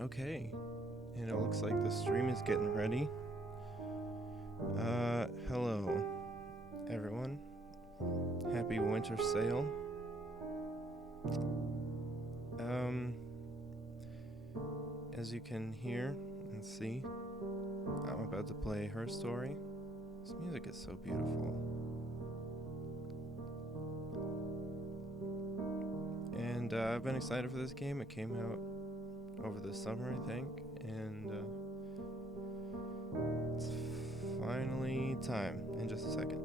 Okay, and it looks like the stream is getting ready. Hello, everyone. Happy winter sail. As you can hear and see, I'm about to play Her Story. This music is so beautiful. And I've been excited for this game. It came out over the summer, I think, and it's finally time in just a second.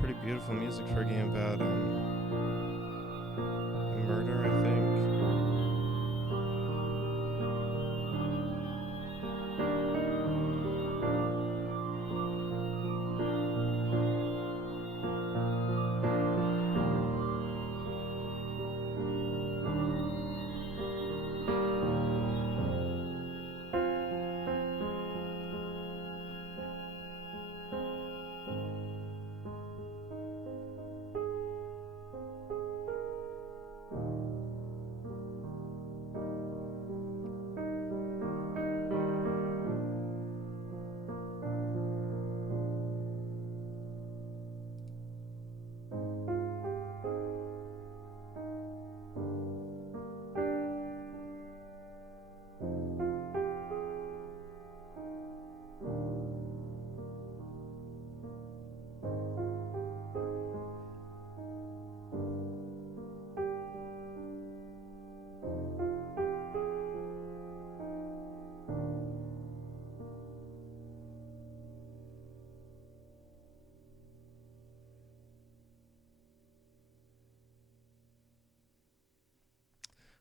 Pretty beautiful music for a game about murder, I think.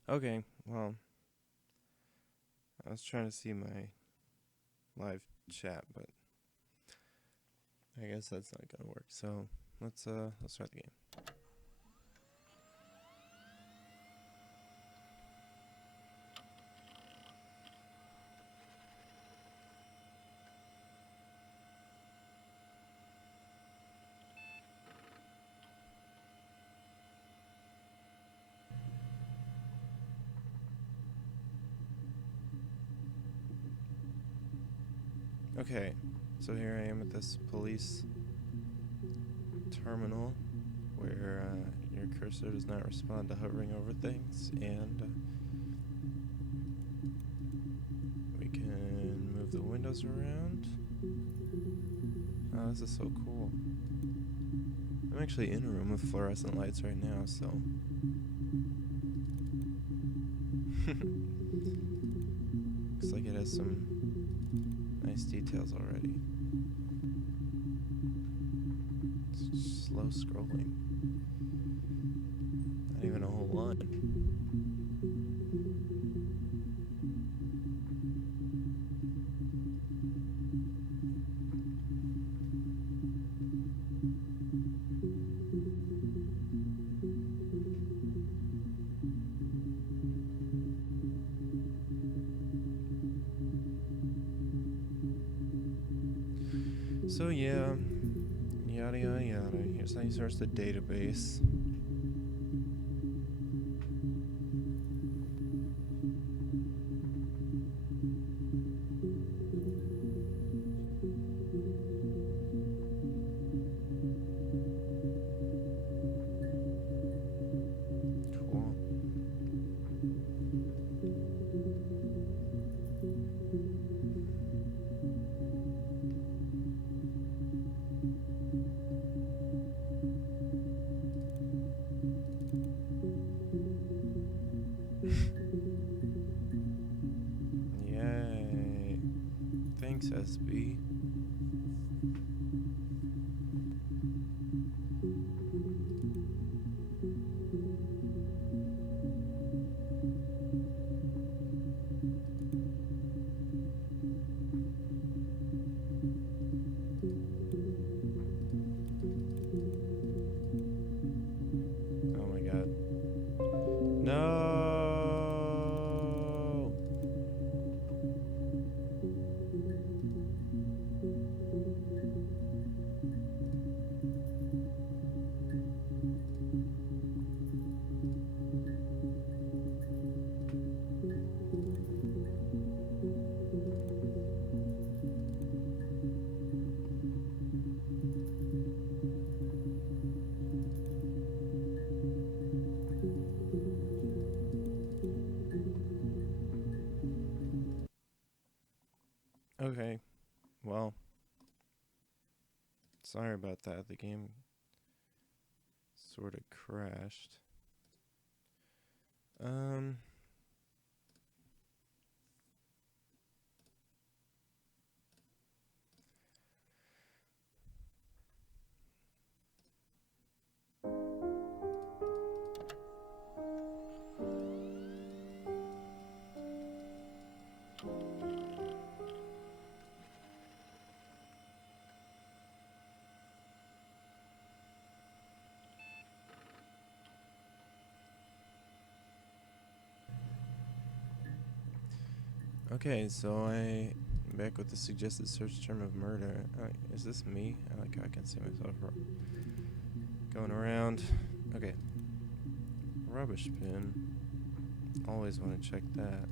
Okay, well, I was trying to see my live chat, but I guess that's not gonna work. So let's start the game. Okay, so here I am at this police terminal where your cursor does not respond to hovering over things, and we can move the windows around. Oh, this is so cool. I'm actually in a room with fluorescent lights right now, so looks like it has some nice details already. It's slow scrolling. Not even a whole lot. So yeah, yada yada yada. Here's how you search the database. SB. Oh my god. No! Okay, well, sorry about that. The game sort of crashed. Um, okay, so I'm back with the suggested search term of murder. Is this me? I can see myself going around. Okay. Rubbish bin. Always want to check that.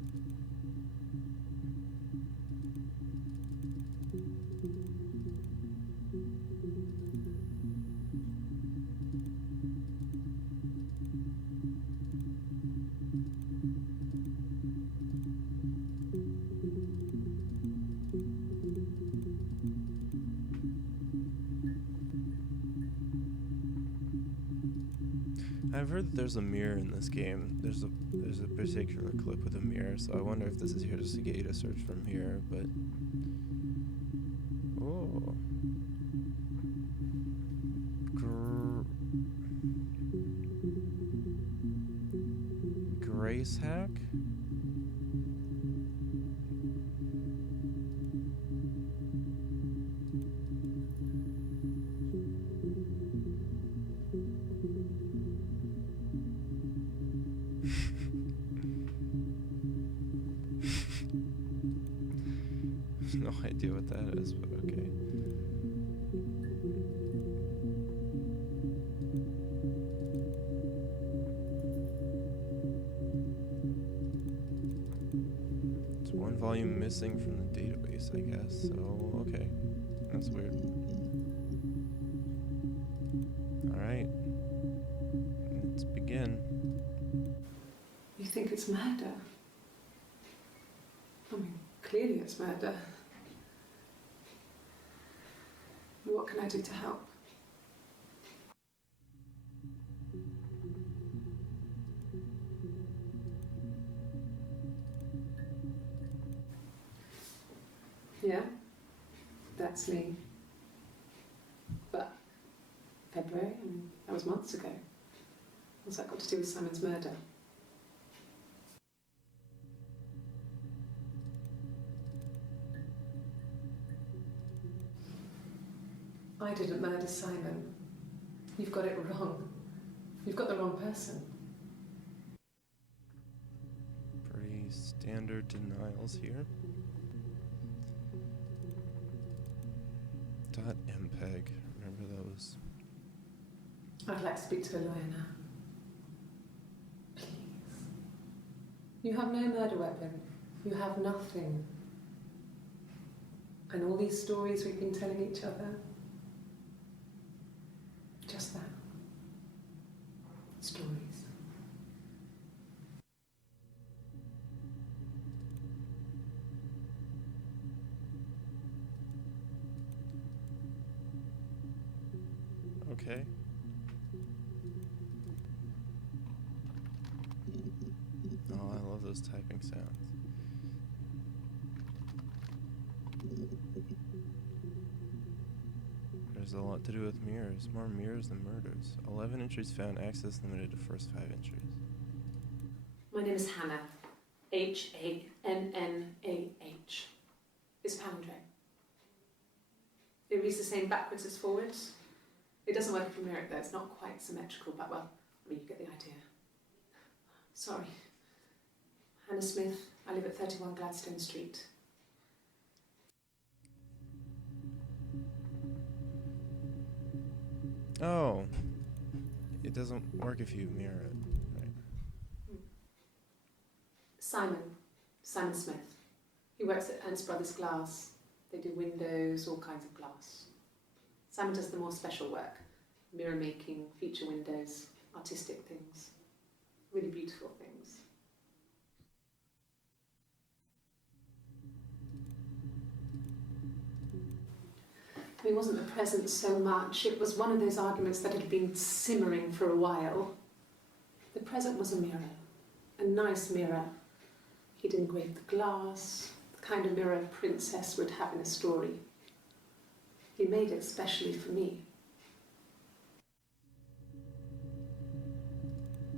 I've heard that there's a mirror in this game. There's a particular clip with a mirror, so I wonder if this is here just to get you to search from here, but oh. Grace hack? No idea what that is, but okay. It's one volume missing from the database, I guess, so okay. That's weird. Alright. Let's begin. You think it's murder? I mean, clearly it's murder. What can I do to help? Yeah, that's me. But February, I mean, that was months ago. What's that got to do with Simon's murder? I didn't murder Simon. You've got it wrong. You've got the wrong person. Pretty standard denials here. .mpeg, remember those. I'd like to speak to a lawyer now. Please. You have no murder weapon. You have nothing. And all these stories we've been telling each other, just that. Stories. Okay. Oh, I love those typing sounds. has a lot to do with mirrors. More mirrors than murders. 11 entries found. Access limited to first 5 entries. My name is Hannah. Hannah. It's palindrome. It reads the same backwards as forwards. It doesn't work if you mirror it though. It's not quite symmetrical, but well, I mean, you get the idea. Sorry. Hannah Smith. I live at 31 Gladstone Street. Oh. It doesn't work if you mirror it. Right. Simon Smith. He works at Ernst Brothers Glass. They do windows, all kinds of glass. Simon does the more special work. Mirror making, feature windows, artistic things. Really beautiful things. It wasn't the present so much. It was one of those arguments that had been simmering for a while. The present was a mirror. A nice mirror. He'd engraved the glass, the kind of mirror a princess would have in a story. He made it specially for me.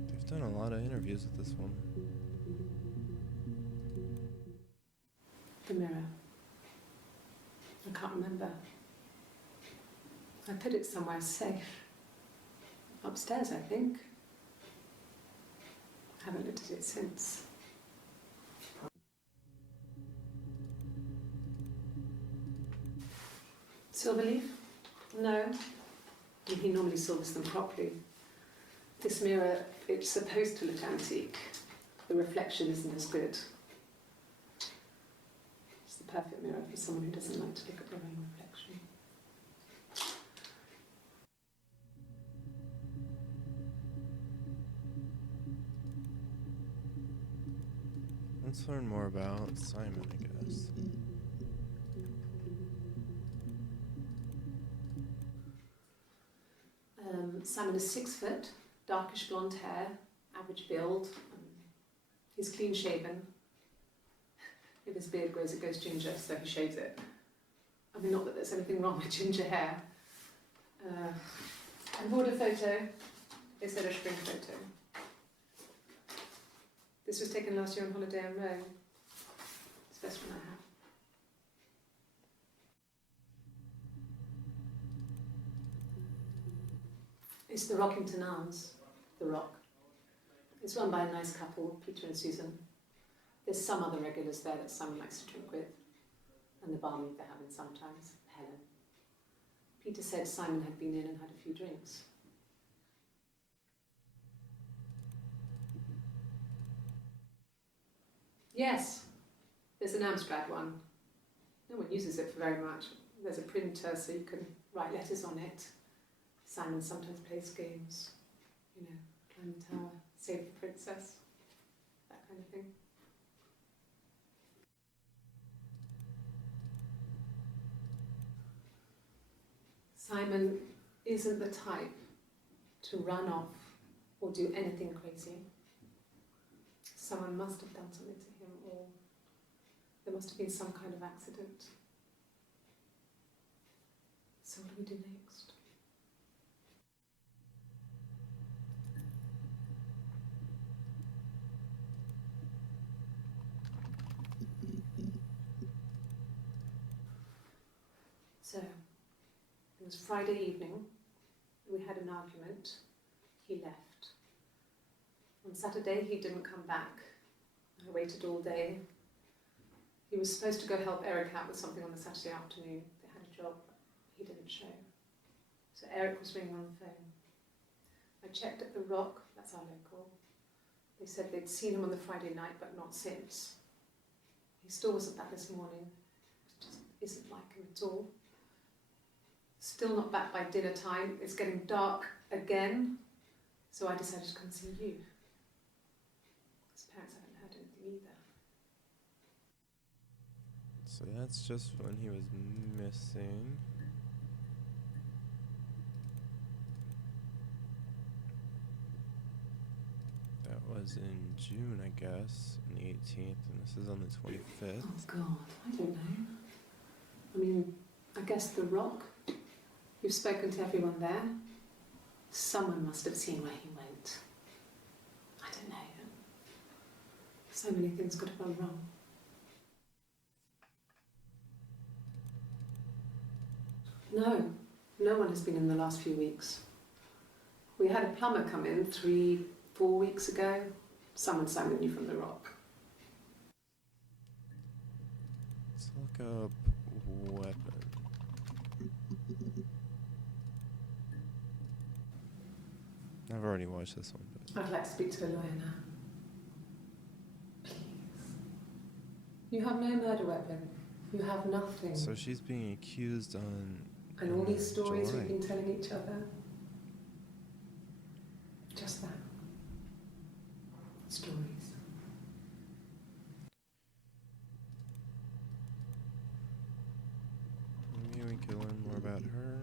They've done a lot of interviews with this one. The mirror. I can't remember. I put it somewhere safe. Upstairs, I think. I haven't looked at it since. Silverleaf? No. He normally silvers them properly. This mirror, it's supposed to look antique. The reflection isn't as good. It's the perfect mirror for someone who doesn't like to look at their own reflection. Let's learn more about Simon, I guess. Simon is 6 foot, darkish blonde hair, average build. He's clean shaven. If his beard grows, it goes ginger, so he shaves it. I mean, not that there's anything wrong with ginger hair. And border photo. They said a spring photo. This was taken last year on holiday in Rome. It's the best one I have. It's the Rockington Arms, the Rock. It's run by a nice couple, Peter and Susan. There's some other regulars there that Simon likes to drink with, and the barmaid they're having sometimes, Helen. Peter said Simon had been in and had a few drinks. Yes, there's an Amstrad one. No one uses it for very much. There's a printer so you can write letters on it. Simon sometimes plays games, you know, climb the tower, save the princess, that kind of thing. Simon isn't the type to run off or do anything crazy. Someone must have done something to him, or there must have been some kind of accident. So what do we do next? So, it was Friday evening. We had an argument. He left. On Saturday, he didn't come back. I waited all day. He was supposed to go help Eric out with something on the Saturday afternoon. They had a job. He didn't show. So Eric was ringing on the phone. I checked at The Rock, that's our local. They said they'd seen him on the Friday night, but not since. He still wasn't back this morning. It just isn't like him at all. Still not back by dinner time. It's getting dark again. So I decided to come see you. His parents haven't heard anything either. So that's just when he was missing. That was in June, I guess, on the 18th, and this is on the 25th. Oh God, I don't know. I mean, I guess The Rock. You've spoken to everyone there. Someone must have seen where he went. I don't know. So many things could have gone wrong. No one has been in the last few weeks. We had a plumber come in 3-4 weeks ago. Someone summoned you from the rock. Let's look up weapon. I've already watched this one, but I'd like to speak to a lawyer now. Please. You have no murder weapon. You have nothing. so she's being accused on. And all these stories July. we've been telling each other. Just that. Stories. Maybe we can learn more about her.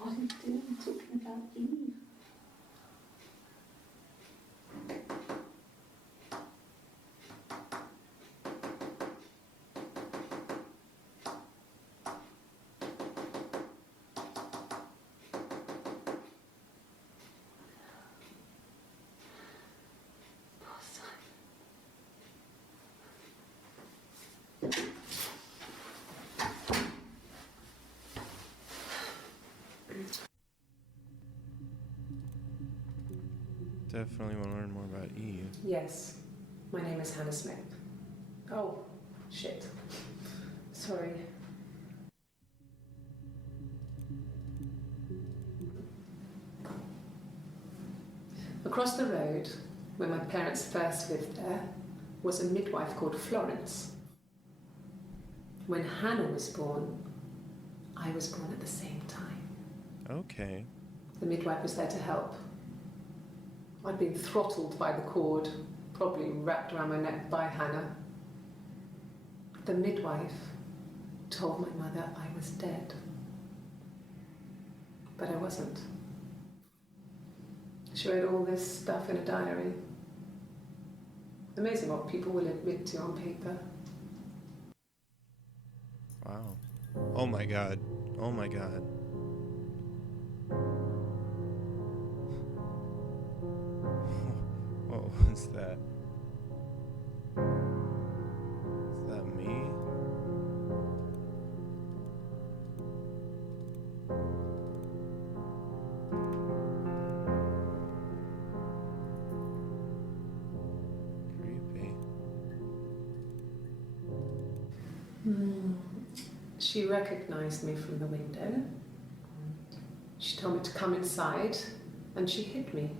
What are you doing talking about Eve? Definitely want to learn more about Eve. Yes. My name is Hannah Smith. Oh, shit. Sorry. Across the road, where my parents first lived there, was a midwife called Florence. When Hannah was born, I was born at the same time. Okay. The midwife was there to help. I'd been throttled by the cord, probably wrapped around my neck by Hannah. The midwife told my mother I was dead. But I wasn't. She wrote all this stuff in a diary. Amazing what people will admit to on paper. Wow. Oh my god. Oh my god. What was that? Is that me? Creepy. She recognized me from the window. She told me to come inside, and she hid me.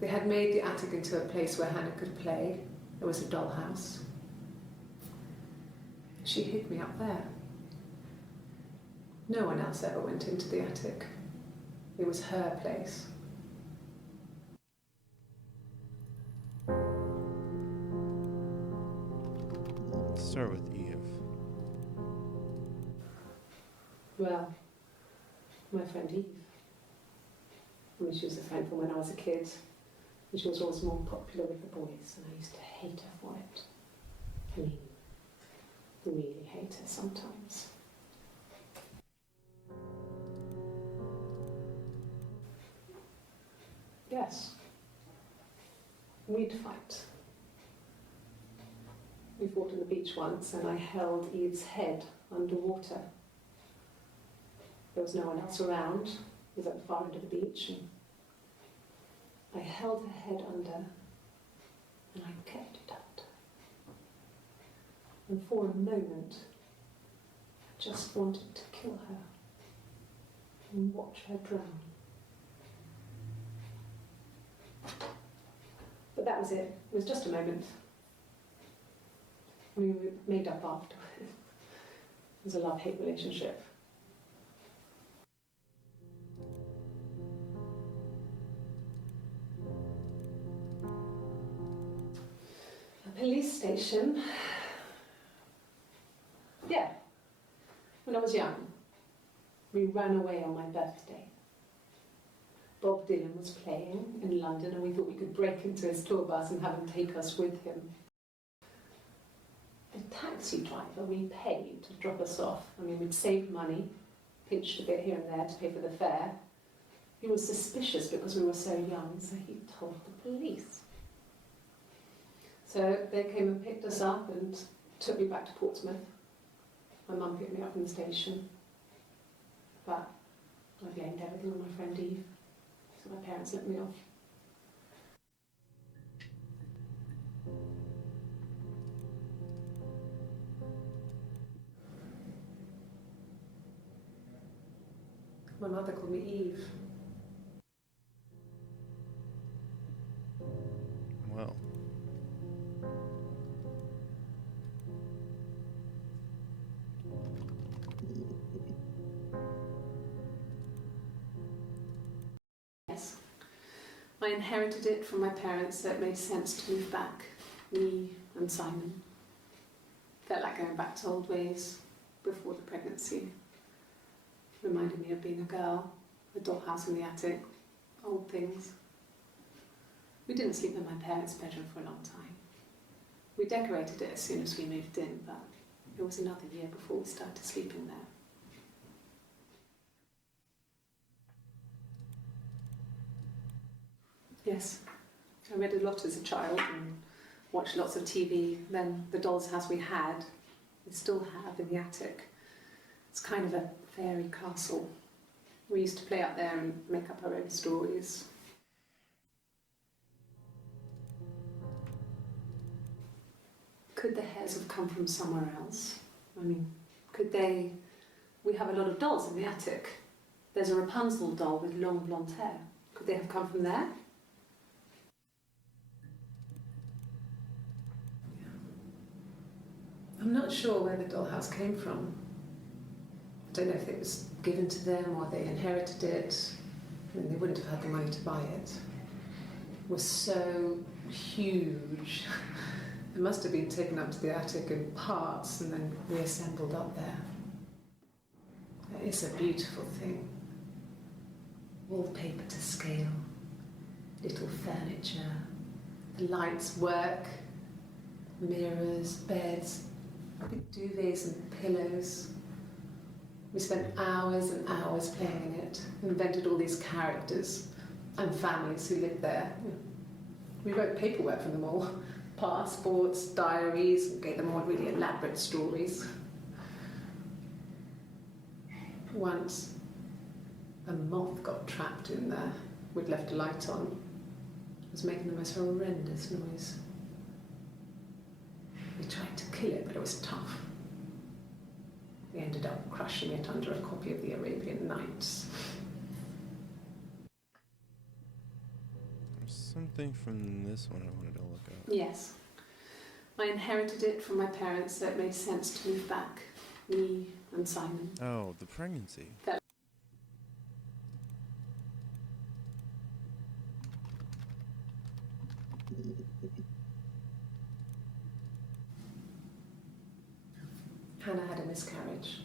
They had made the attic into a place where Hannah could play. There was a dollhouse. She hid me up there. No one else ever went into the attic. It was her place. Let's start with Eve. Well, my friend Eve. I mean, she was a friend from when I was a kid. And she was always more popular with the boys, and I used to hate her for it. I mean, really hate her sometimes. Yes. We'd fight. We fought on the beach once, and I held Eve's head underwater. There was no one else around. It was at the far end of the beach, and I held her head under, and I kept it under. And for a moment, I just wanted to kill her and watch her drown. But that was it. It was just a moment. We made up after. It was a love-hate relationship. A police station. was young, we ran away on my birthday. Bob Dylan was playing in London and we thought we could break into his tour bus and have him take us with him. The taxi driver we paid to drop us off, I mean, we'd saved money, pinched a bit here and there to pay for the fare. He was suspicious because we were so young, so he told the police. So they came and picked us up and took me back to Portsmouth. My mum picked me up from the station. But I blamed everything on my friend Eve, so my parents let me off. My mother called me Eve. Well. Yes. I inherited it from my parents, so it made sense to move back. Me and Simon. Felt like going back to old ways before the pregnancy. Reminded me of being a girl, the dollhouse in the attic, old things. We didn't sleep in my parents' bedroom for a long time. We decorated it as soon as we moved in, but it was another year before we started sleeping there. Yes, I read a lot as a child and watched lots of TV. Then the doll's house we had, we still have in the attic. It's kind of a fairy castle. We used to play up there and make up our own stories. Could the hairs have come from somewhere else? I mean, could they... We have a lot of dolls in the attic. There's a Rapunzel doll with long blonde hair. Could they have come from there? I'm not sure where the dollhouse came from. I don't know if it was given to them or they inherited it. I mean, they wouldn't have had the money to buy it. It was so huge. It must have been taken up to the attic in parts and then reassembled up there. It's a beautiful thing. Wallpaper to scale, little furniture, the lights work, mirrors, beds, big duvets and pillows. We spent hours and hours playing in it, invented all these characters and families who lived there. We wrote paperwork for them all, passports, diaries, gave them all really elaborate stories. Once, a moth got trapped in there. We'd left a light on. It was making the most horrendous noise. We tried to kill it, but it was tough. We ended up crushing it under a copy of the Arabian Nights. There's something from this one I wanted to look up. Yes. I inherited it from my parents, so it made sense to move back. Me and Simon. Oh, the pregnancy. Hannah had a miscarriage.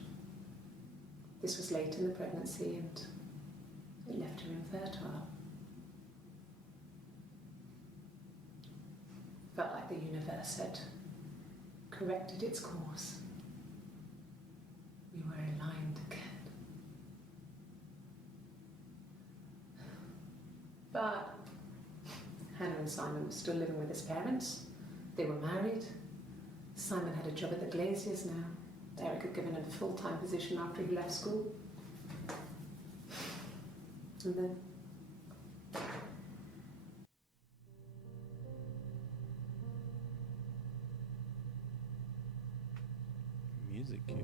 This was late in the pregnancy and it left her infertile. Felt like the universe had corrected its course. We were aligned again. But Hannah and Simon were still living with his parents. They were married. Simon had a job at the Glaziers now. Eric had given him a full-time position after he left school. And then... Music cue.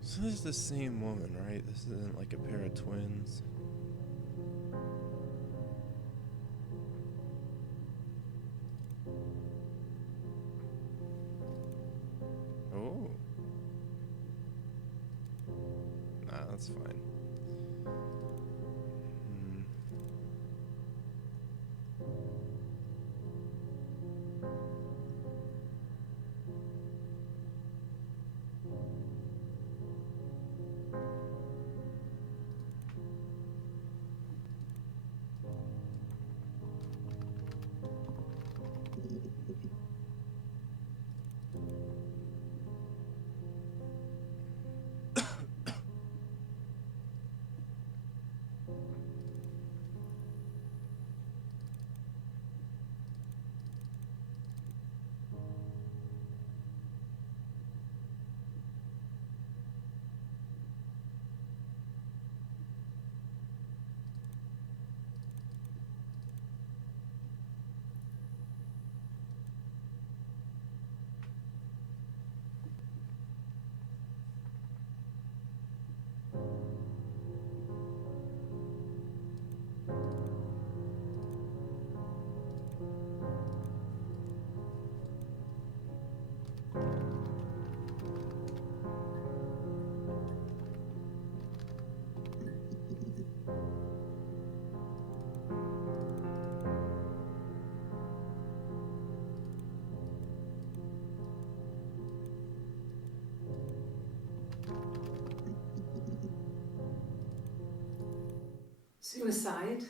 So this is the same woman, right? This isn't like a pair of twins. Oh. Nah, that's fine. Suicide?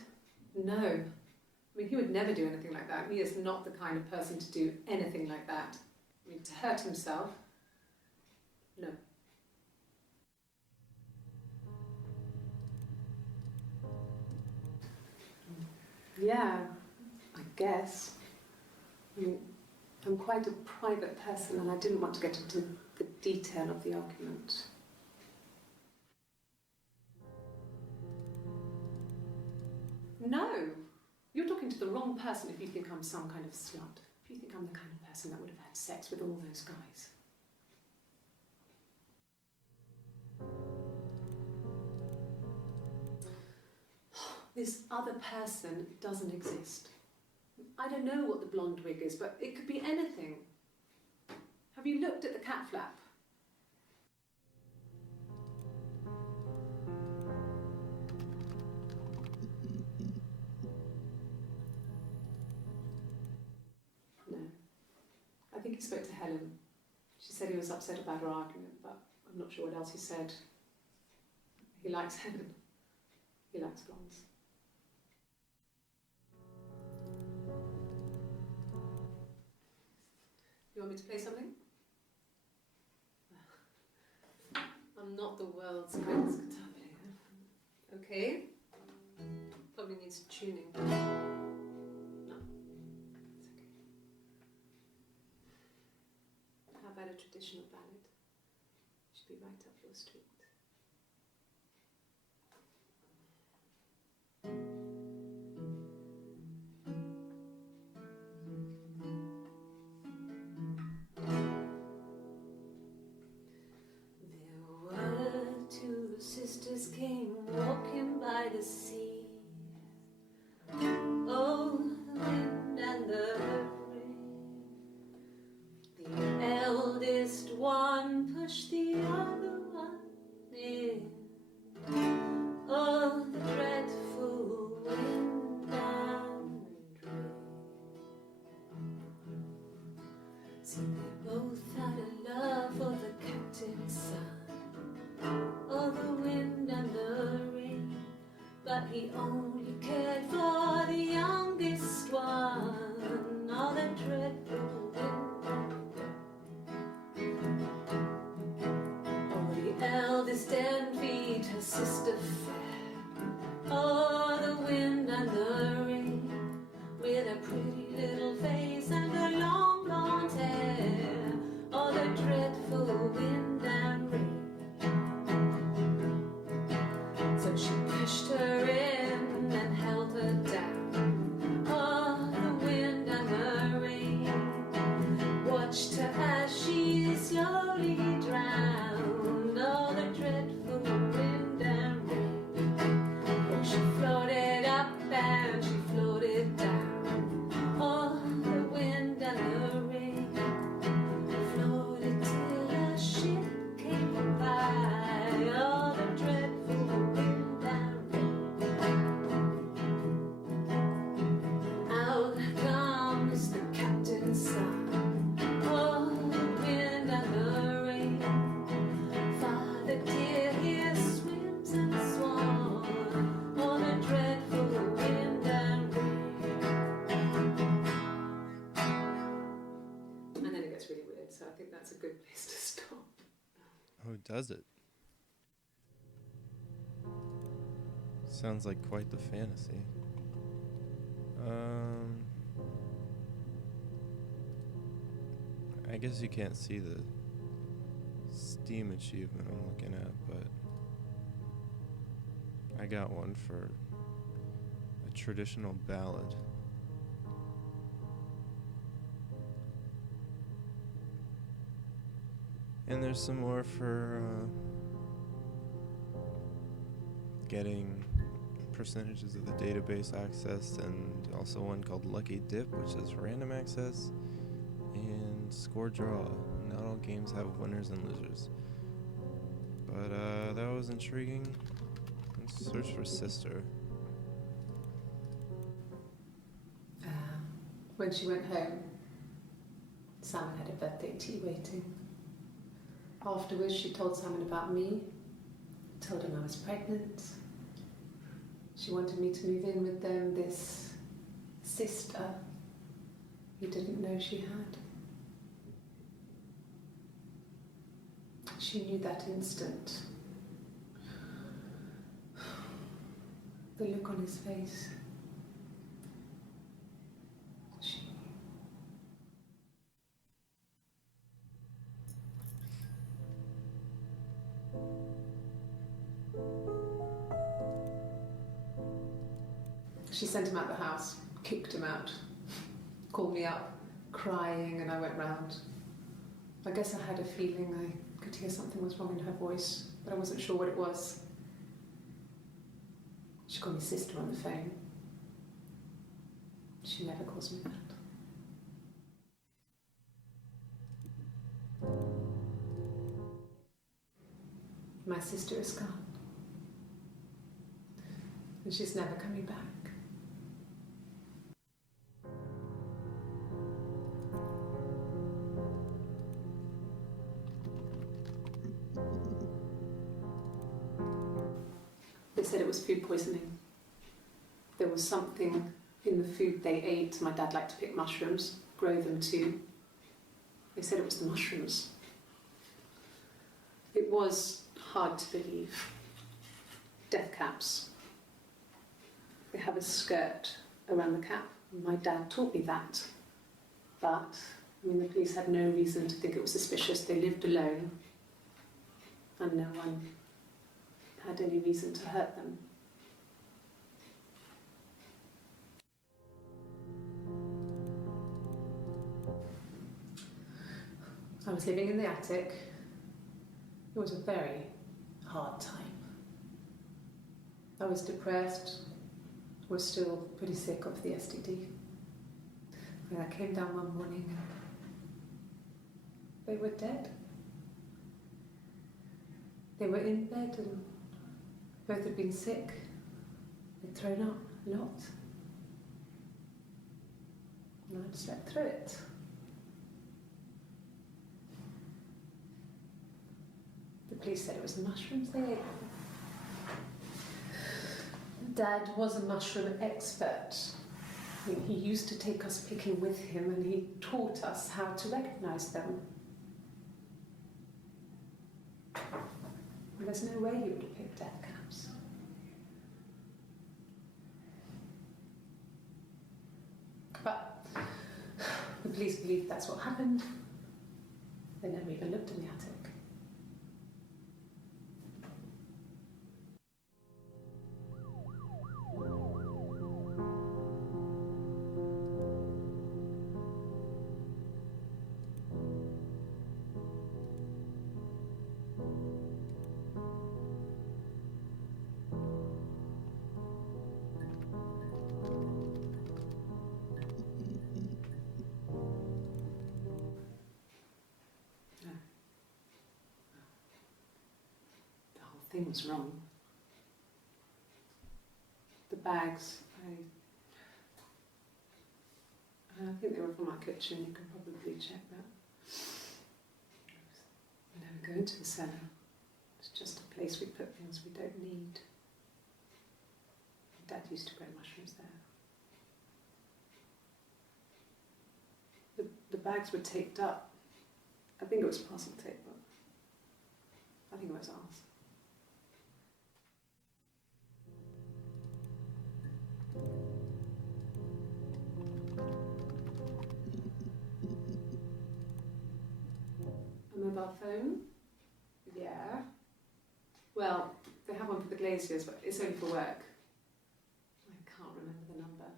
No. I mean, he would never do anything like that. He is not the kind of person to do anything like that. I mean, to hurt himself? No. Yeah, I guess. I mean, I'm quite a private person and I didn't want to get into the detail of the argument. No! You're talking to the wrong person if you think I'm some kind of slut. If you think I'm the kind of person that would have had sex with all those guys. This other person doesn't exist. I don't know what the blonde wig is, but it could be anything. Have you looked at the cat flap? No. I think he spoke to Helen. She said he was upset about her argument, but I'm not sure what else he said. He likes Helen. He likes blondes. You want me to play something? I'm not the world's greatest guitar player. Okay. Probably needs tuning. No. It's okay. How about a traditional ballad? Should be right up your street. Sisters came walking by the sea. Oh, the wind and the rain. The eldest one pushed the other one in. Oh, the dreadful wind and rain. See, they both had a love for the captain's son. Oh, the wind and the rain, but he only cared for the youngest one. Oh, the dreadful wind. Oh, the eldest envied her sister fair. Oh, the wind and the rain, with a pretty little face and her long blonde hair. Oh, the dreadful wind and rain. So she pushed her in and held her down. Oh, the wind and the rain watched her as she slowly drowned. Oh, the dreadful wind and rain. Oh, she floated up and she floated down. Oh, the wind and the rain floated till a ship came by. Oh, the dreadful wind and rain. Out comes the captain's son. Oh, the wind and the rain. Father dear, here swims and swan. Oh, the dreadful wind and rain. And then it gets really weird, so I think that's a good place to stop. Oh, does it? Sounds like quite the fantasy. I guess you can't see the Steam achievement I'm looking at, but I got one for a traditional ballad. And there's some more for getting percentages of the database accessed, and also one called Lucky Dip, which is random access, and Score Draw. Not all games have winners and losers. But that was intriguing. Let's search for Sister. When she went home, Simon had a birthday tea waiting. Afterwards, she told Simon about me, told him I was pregnant. She wanted me to move in with them, this sister he didn't know she had. She knew that instant. The look on his face. She knew. She sent him out the house, kicked him out, called me up, crying, and I went round. I guess I had a feeling I could hear something was wrong in her voice, but I wasn't sure what it was. She called me sister on the phone. She never calls me that. My sister is gone. And she's never coming back. They said it was food poisoning. There was something in the food they ate. My dad liked to pick mushrooms, grow them too. They said it was the mushrooms. It was hard to believe. Death caps. They have a skirt around the cap. My dad taught me that. But, the police had no reason to think it was suspicious. They lived alone. And no one had any reason to hurt them. I was living in the attic. It was a very hard time. I was depressed, was still pretty sick of the STD. And I came down one morning and they were dead. They were in bed and both had been sick. They'd thrown up a lot. And I'd slept through it. The police said it was the mushrooms they ate. Dad was a mushroom expert. He used to take us picking with him and he taught us how to recognise them. There's no way you would have picked death caps. But the police believe that's what happened. They never even looked in the attic. Thing was wrong. The bags, I think they were from our kitchen, you can probably check that. We never go into the cellar. It's just a place we put things we don't need. Dad used to grow mushrooms there. The bags were taped up. I think it was parcel tape, but I think it was ours. A mobile phone? Yeah. Well, they have one for the glaziers, but it's only for work. I can't remember the number.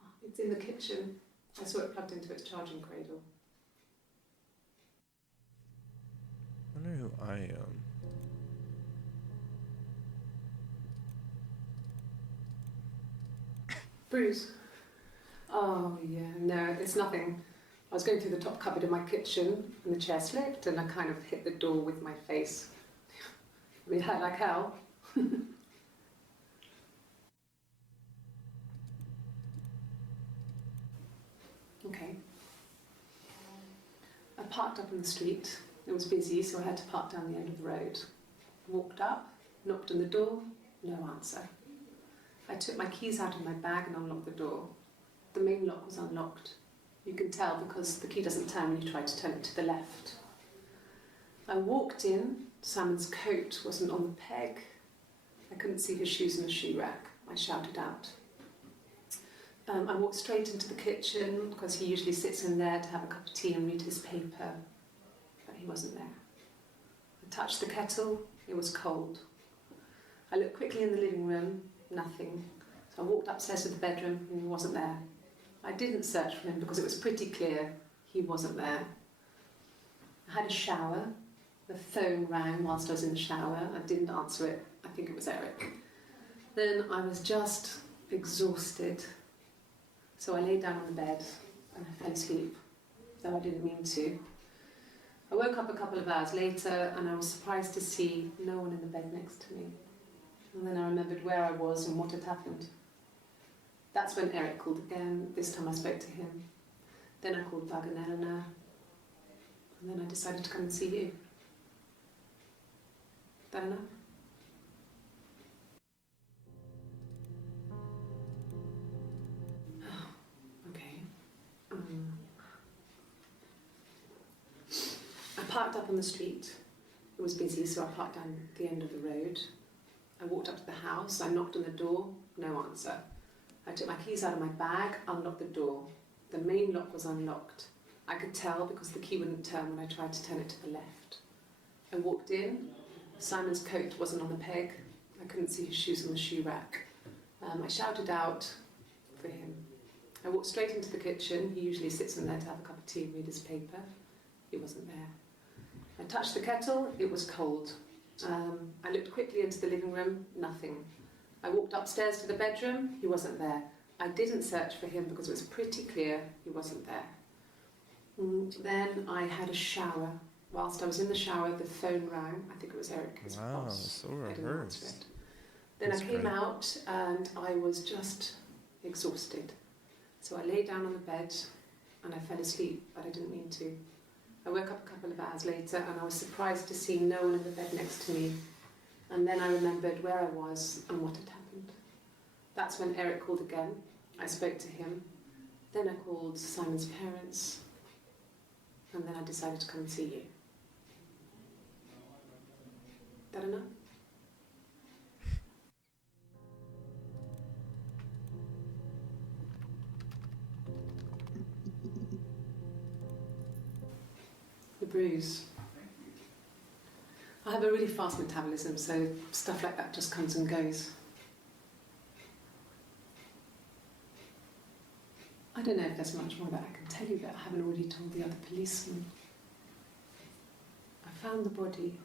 Oh, it's in the kitchen. I saw it plugged into its charging cradle. I wonder who I am. Bruce? Oh, yeah, no, it's nothing. I was going through the top cupboard in my kitchen and the chair slipped and I kind of hit the door with my face. We hurt like hell. Okay. I parked up on the street. It was busy, so I had to park down the end of the road. Walked up, Knocked on the door, no answer. I took my keys out of my bag and unlocked the door. The main lock was unlocked. You can tell because the key doesn't turn when you try to turn it to the left. I walked in. Simon's coat wasn't on the peg. I couldn't see his shoes in the shoe rack. I shouted out. I walked straight into the kitchen because he usually sits in there to have a cup of tea and read his paper, but he wasn't there. I touched the kettle, it was cold. I looked quickly in the living room, nothing. So I walked upstairs to the bedroom and he wasn't there. I didn't search for him because it was pretty clear he wasn't there. I had a shower. The phone rang whilst I was in the shower. I didn't answer it. I think it was Eric. Then I was just exhausted. So I lay down on the bed and I fell asleep, though I didn't mean to. I woke up a couple of hours later and I was surprised to see no one in the bed next to me. And then I remembered where I was and what had happened. That's when Eric called again. This time I spoke to him. Then I called Doug and Eleanor. And then I decided to come and see you. That enough? Okay. I parked up on the street. It was busy, so I parked down the end of the road. I walked up to the house. I knocked on the door. No answer. I took my keys out of my bag, unlocked the door. The main lock was unlocked. I could tell because the key wouldn't turn when I tried to turn it to the left. I walked in. Simon's coat wasn't on the peg. I couldn't see his shoes on the shoe rack. I shouted out for him. I walked straight into the kitchen. He usually sits in there to have a cup of tea and read his paper. He wasn't there. I touched the kettle. It was cold. I looked quickly into the living room. Nothing. I walked upstairs to the bedroom. He wasn't there. I didn't search for him because it was pretty clear he wasn't there. Then I had a shower. Whilst I was in the shower, the phone rang. I think it was Eric, his boss. So rehearsed. Then That's I came great. out and I was just exhausted. So I lay down on the bed and I fell asleep, but I didn't mean to. I woke up a couple of hours later and I was surprised to see no one in the bed next to me. And then I remembered where I was and what had happened. That's when Eric called again. I spoke to him. Then I called Simon's parents. And then I decided to come and see you. That enough? The bruise. I have a really fast metabolism, so stuff like that just comes and goes. I don't know if there's much more that I can tell you that I haven't already told the other policemen. I found the body.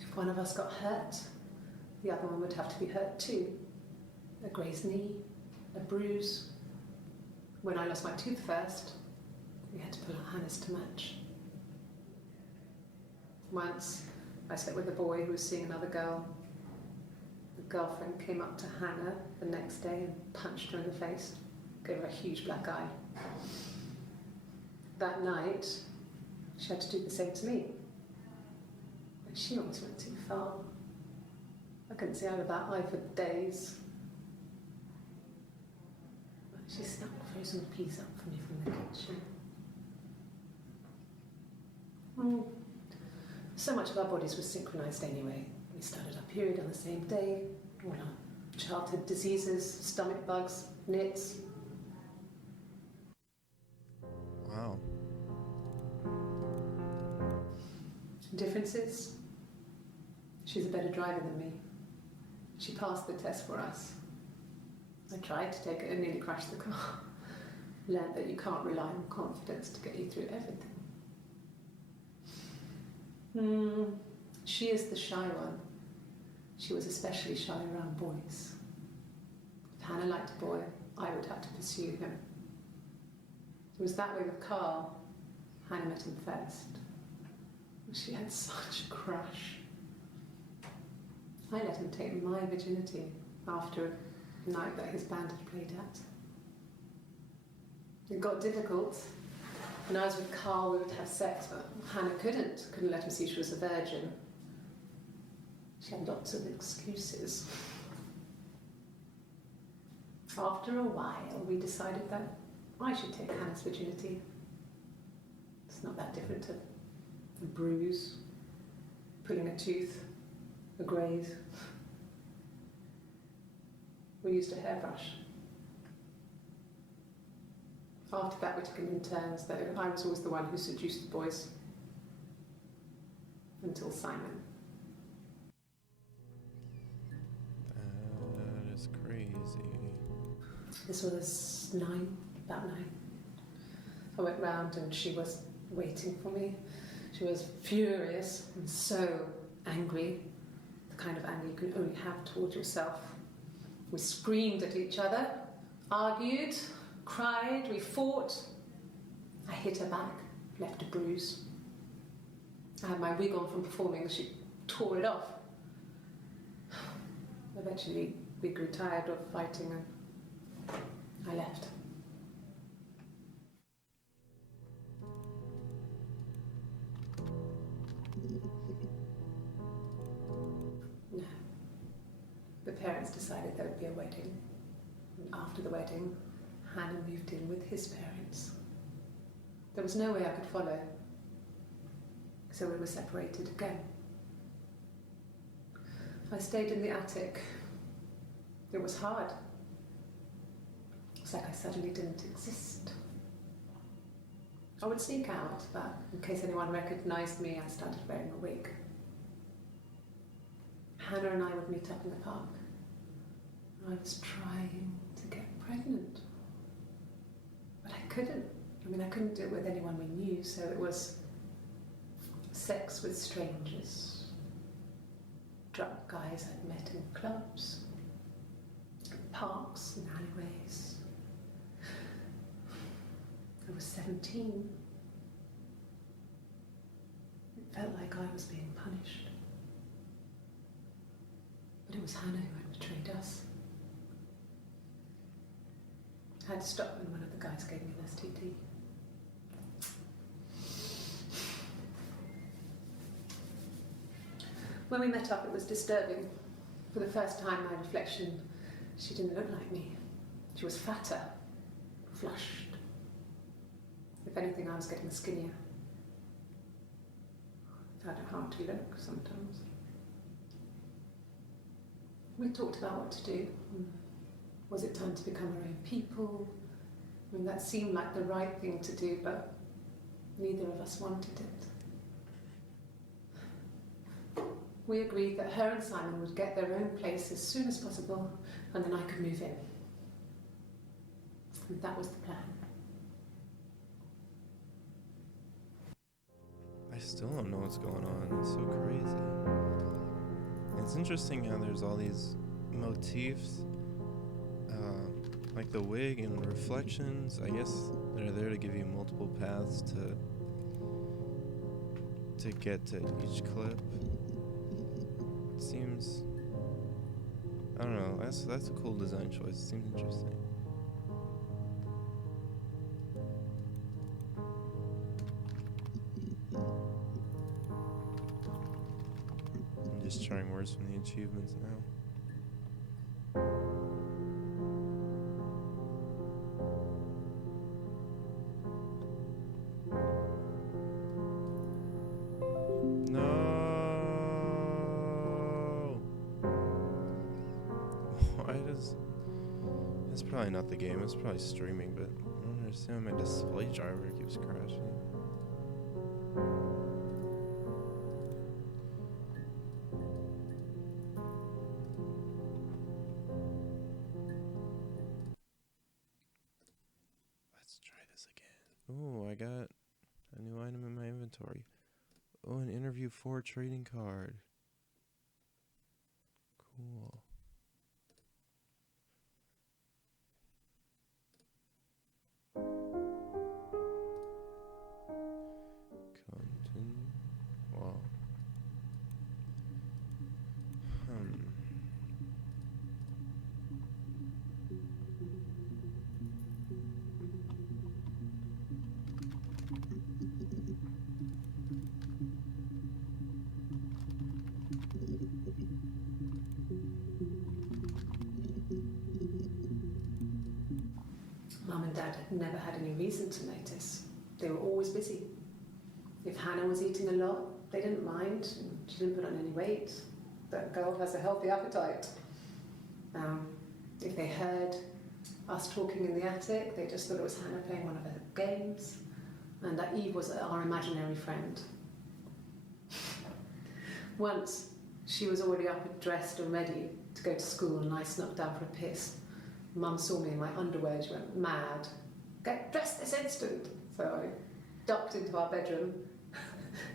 If one of us got hurt, the other one would have to be hurt too. A grazed knee, a bruise. When I lost my tooth first, we had to pull out Hannah's to match. Once, I slept with a boy who was seeing another girl. The girlfriend came up to Hannah the next day and punched her in the face, gave her a huge black eye. That night, she had to do the same to me. But she almost went too far. I couldn't see out of that eye for days. She snapped a frozen piece up for me from the kitchen. So much of our bodies was synchronised anyway. We started our period on the same day. All our childhood diseases, stomach bugs, nits. Wow. Differences? She's a better driver than me. She passed the test for us. I tried to take it and nearly crashed the car. Learned that you can't rely on confidence to get you through everything. She is the shy one. She was especially shy around boys. If Hannah liked a boy, I would have to pursue him. It was that way with Carl. Hannah met him first. She had such a crush. I let him take my virginity after a night that his band had played at. It got difficult. When I was with Carl, we would have sex, but Hannah couldn't let him see she was a virgin. She had lots of excuses. After a while, we decided that I should take Hannah's virginity. It's not that different to a bruise, pulling a tooth, a graze. We used a hairbrush. After that, we took it in turns, though. I was always the one who seduced the boys. Until Simon. That is crazy. This was about 9. I went round and she was waiting for me. She was furious and so angry, the kind of anger you can only have towards yourself. We screamed at each other, argued, cried, we fought. I hit her back, left a bruise. I had my wig on from performing and she tore it off. Eventually, we grew tired of fighting and I left. No. The parents decided there would be a wedding. And after the wedding, Hannah moved in with his parents. There was no way I could follow, so we were separated again. I stayed in the attic. It was hard. It's like I suddenly didn't exist. I would sneak out, but in case anyone recognised me, I started wearing a wig. Hannah and I would meet up in the park. I was trying to get pregnant, but I couldn't. I couldn't do it with anyone we knew, so it was sex with strangers, drunk guys I'd met in clubs, parks and alleyways. I was 17. It felt like I was being punished. But it was Hannah who had betrayed us. I had to stop when one of the guys gave me an STD. When we met up, it was disturbing. For the first time, my reflection, she didn't look like me. She was fatter, flushed. If anything, I was getting skinnier. I found it hard to look sometimes. We talked about what to do. Was it time to become our own people? That seemed like the right thing to do, but neither of us wanted it. We agreed that her and Simon would get their own place as soon as possible, and then I could move in. And that was the plan. I still don't know what's going on. It's so crazy. It's interesting how there's all these motifs, like the wig and reflections. I guess they're there to give you multiple paths to get to each clip. It seems, I don't know, that's a cool design choice. It seems interesting. I'm just trying words from the achievements now. It's probably not the game, it's probably streaming, but I don't understand why my display driver keeps crashing. Let's try this again. Oh, I got a new item in my inventory. Oh, an interview 4 trading card. Cool. Continue. Wow. Mum and Dad had never had any reason to notice. They were always busy. If Hannah was eating a lot, they didn't mind. She didn't put on any weight. That girl has a healthy appetite. If they heard us talking in the attic, they just thought it was Hannah playing one of her games, and that Eve was our imaginary friend. Once, she was already up and dressed and ready to go to school, and I snuck down for a piss. Mum saw me in my underwear and she went mad. Get dressed this instant! So I ducked into our bedroom,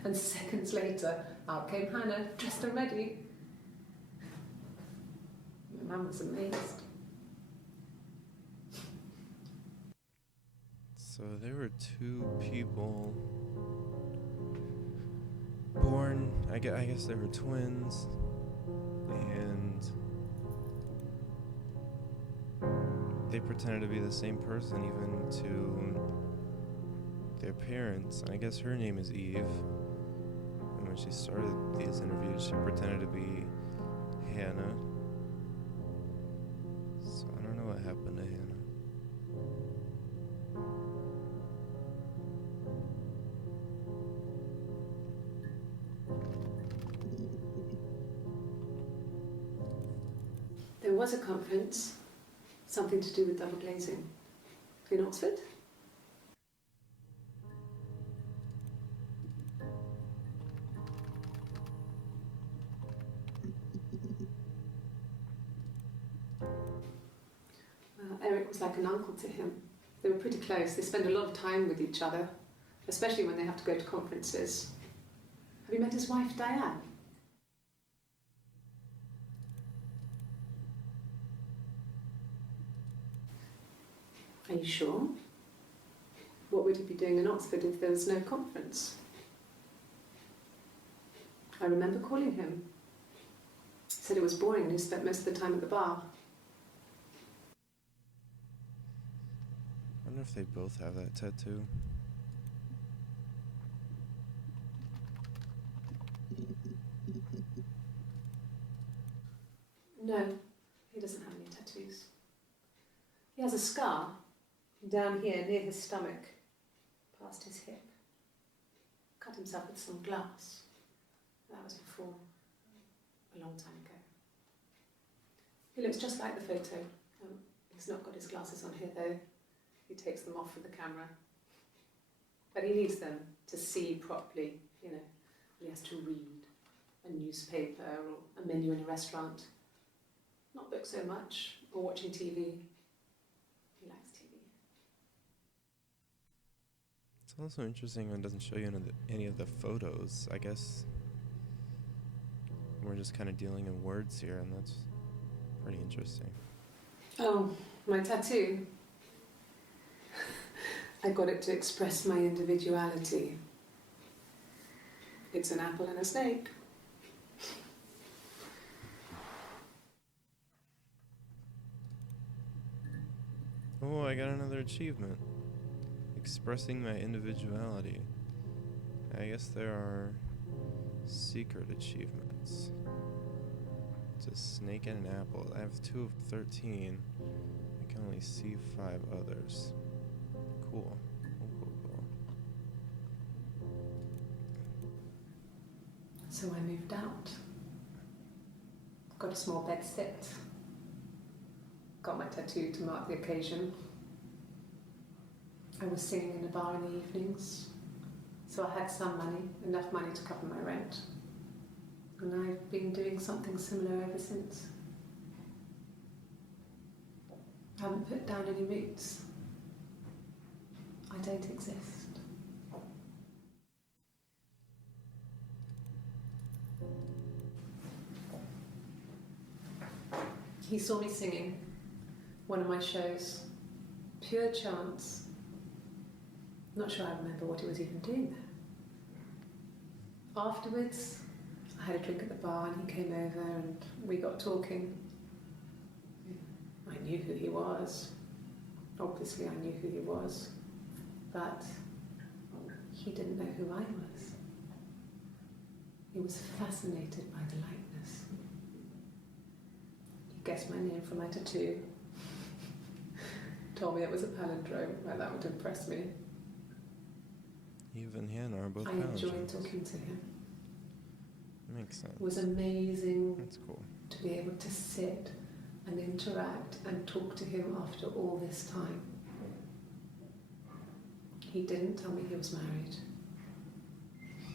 and seconds later, out came Hannah, dressed and ready. My mum was amazed. So there were two people born, I guess they were twins, and they pretended to be the same person even to their parents. I guess her name is Eve, and when she started these interviews, she pretended to be Hannah. So I don't know what happened to Hannah. There was a conference, something to do with double glazing, in Oxford. Eric was like an uncle to him. They were pretty close. They spent a lot of time with each other, especially when they have to go to conferences. Have you met his wife, Diane? Are you sure? What would he be doing in Oxford if there was no conference? I remember calling him. He said it was boring and he spent most of the time at the bar. I wonder if they both have that tattoo. No, he doesn't have any tattoos. He has a scar down here near his stomach, past his hip. Cut himself with some glass. That was before, a long time ago. He looks just like the photo. He's not got his glasses on here though. He takes them off with the camera. But he needs them to see properly, you know. He has to read a newspaper or a menu in a restaurant. Not book so much, or watching TV. He likes TV. It's also interesting when it doesn't show you any of the photos. I guess we're just kind of dealing in words here, and that's pretty interesting. Oh, my tattoo. I got it to express my individuality. It's an apple and a snake. Oh, I got another achievement. Expressing my individuality. I guess there are secret achievements. It's a snake and an apple. I have 2 of 13. I can only see 5 others. Cool. Cool. So I moved out. Got a small bed sit. Got my tattoo to mark the occasion. I was singing in a bar in the evenings, so I had some money, enough money to cover my rent. And I've been doing something similar ever since. I haven't put down any roots. I don't exist. He saw me singing one of my shows, pure chance. Not sure I remember what he was even doing there. Afterwards, I had a drink at the bar and he came over and we got talking. I knew who he was. Obviously I knew who he was, but he didn't know who I was. He was fascinated by the likeness. He guessed my name from my tattoo. told me it was a palindrome. Well, that would impress me. Eve and Hannah are both I enjoyed palindromes. talking to him. Makes sense. It was amazing That's cool. to be able to sit and interact and talk to him after all this time. He didn't tell me he was married.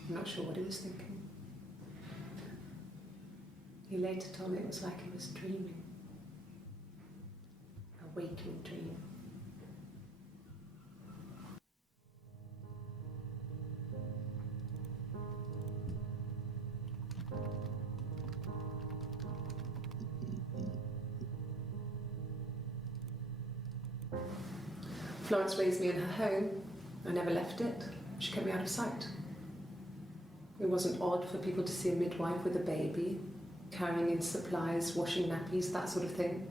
I'm not sure what he was thinking. He later told me it was like he was dreaming. A waking dream. Florence raised me in her home. I never left it. She kept me out of sight. It wasn't odd for people to see a midwife with a baby, carrying in supplies, washing nappies, that sort of thing.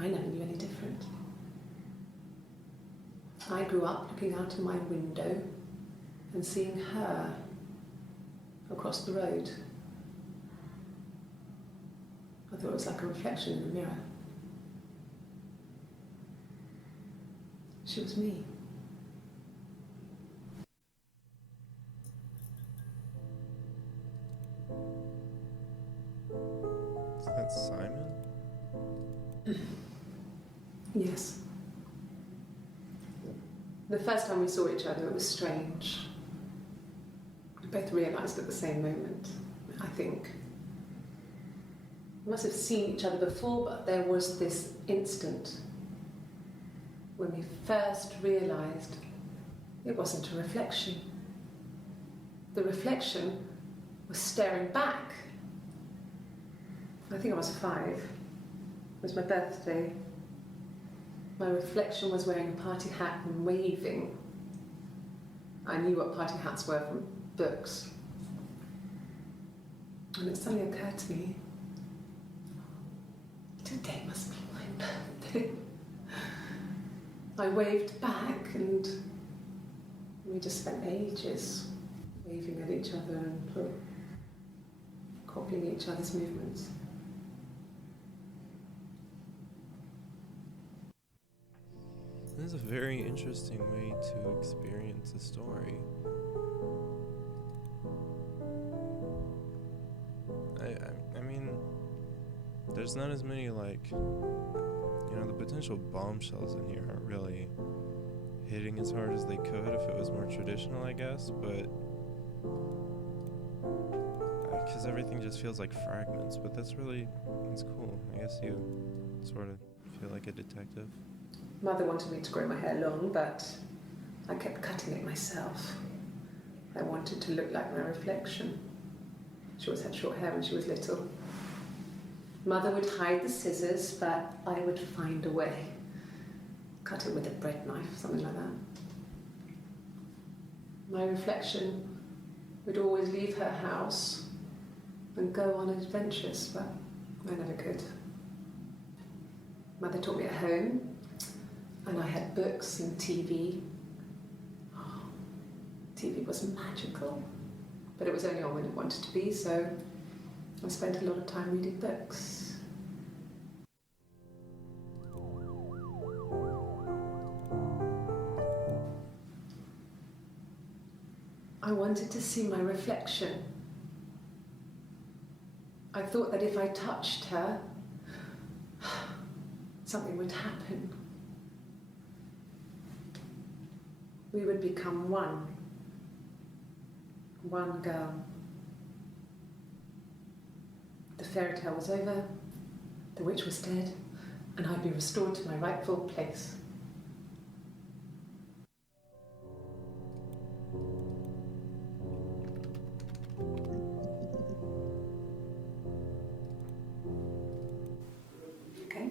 I never knew any different. I grew up looking out of my window and seeing her across the road. I thought it was like a reflection in the mirror. She was me. Is that Simon? Yes. The first time we saw each other, it was strange. We both realised at the same moment, I think. We must have seen each other before, but there was this instant when we first realised it wasn't a reflection. The reflection was staring back. I think I was 5. It was my birthday. My reflection was wearing a party hat and waving. I knew what party hats were from books. And it suddenly occurred to me, today must be my birthday. I waved back and we just spent ages waving at each other and copying each other's movements. This is a very interesting way to experience a story. I mean, there's not as many, like, you know, the potential bombshells in here aren't really hitting as hard as they could if it was more traditional, I guess, but because everything just feels like fragments, but that's cool. I guess you sort of feel like a detective. Mother wanted me to grow my hair long, but I kept cutting it myself. I wanted to look like my reflection. She always had short hair when she was little. Mother would hide the scissors, but I would find a way. Cut it with a bread knife, something like that. My reflection would always leave her house and go on adventures, but I never could. Mother taught me at home, and I had books and TV. Oh, TV was magical, but it was only on when it wanted to be, so I spent a lot of time reading books. I wanted to see my reflection. I thought that if I touched her, something would happen. We would become one. One girl. The fairy tale was over, the witch was dead, and I'd be restored to my rightful place. Okay.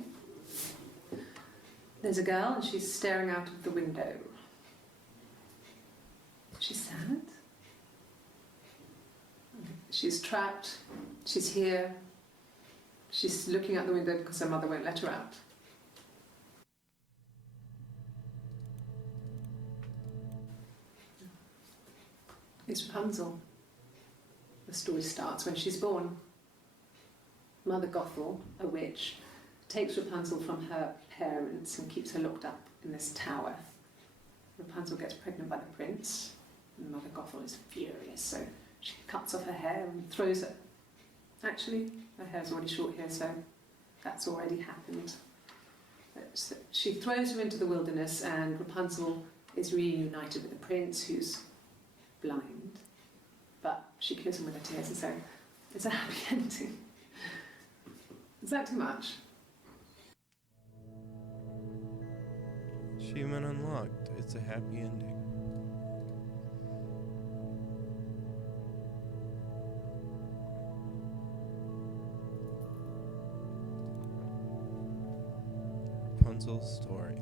There's a girl and she's staring out of the window. She's sad. She's trapped. She's here. She's looking out the window because her mother won't let her out. It's Rapunzel. The story starts when she's born. Mother Gothel, a witch, takes Rapunzel from her parents and keeps her locked up in this tower. Rapunzel gets pregnant by the prince, and Mother Gothel is furious, so she cuts off her hair and throws it. Actually, her hair's already short here, so that's already happened. So she throws her into the wilderness, and Rapunzel is reunited with the prince, who's blind. But she kills him with her tears, and so it's a happy ending. Is that too much? Achievement unlocked. It's a happy ending. Rapunzel's story.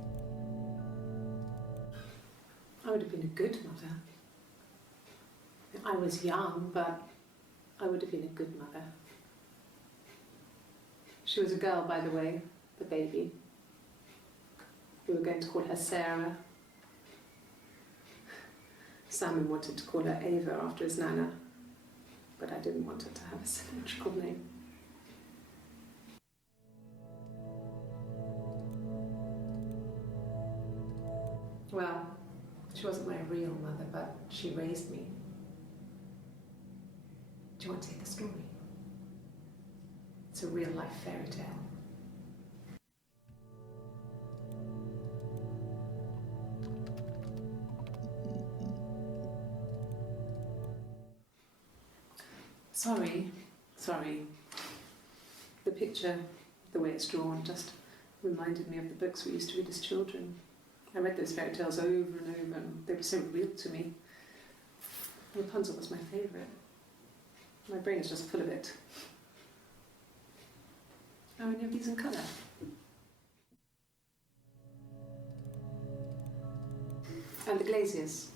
I would have been a good mother. I was young, but I would have been a good mother. She was a girl, by the way, the baby. We were going to call her Sarah. Simon wanted to call her Ava after his nana, but I didn't want her to have a symmetrical name. Well, she wasn't my real mother, but she raised me. Do you want to hear the story? It's a real-life fairy tale. Sorry. The picture, the way it's drawn, just reminded me of the books we used to read as children. I read those fairy tales over and over, and they were so real to me. Rapunzel was my favourite. My brain is just full of it. Are any of these in colour? And the Glaziers.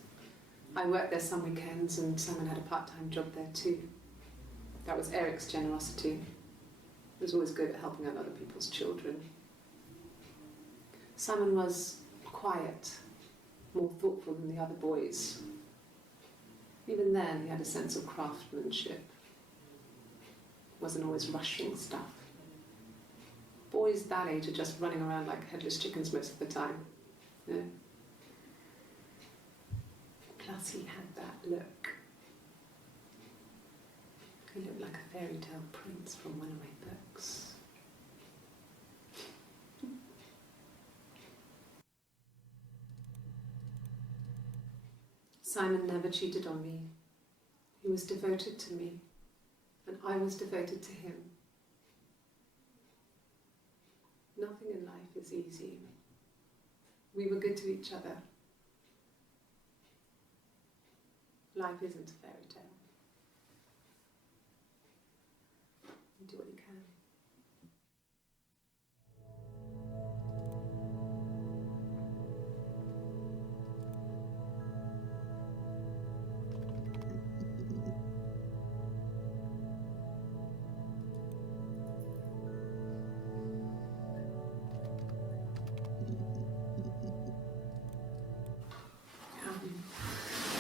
I worked there some weekends, and Simon had a part-time job there too. That was Eric's generosity. He was always good at helping out other people's children. Simon was quiet, more thoughtful than the other boys. Even then, he had a sense of craftsmanship. Wasn't always rushing stuff. Boys that age are just running around like headless chickens most of the time. You know? Plus, he had that look. He looked like a fairy tale prince from one of my books. Simon never cheated on me. He was devoted to me, and I was devoted to him. Nothing in life is easy. We were good to each other. Life isn't a fairy tale. You do what you can.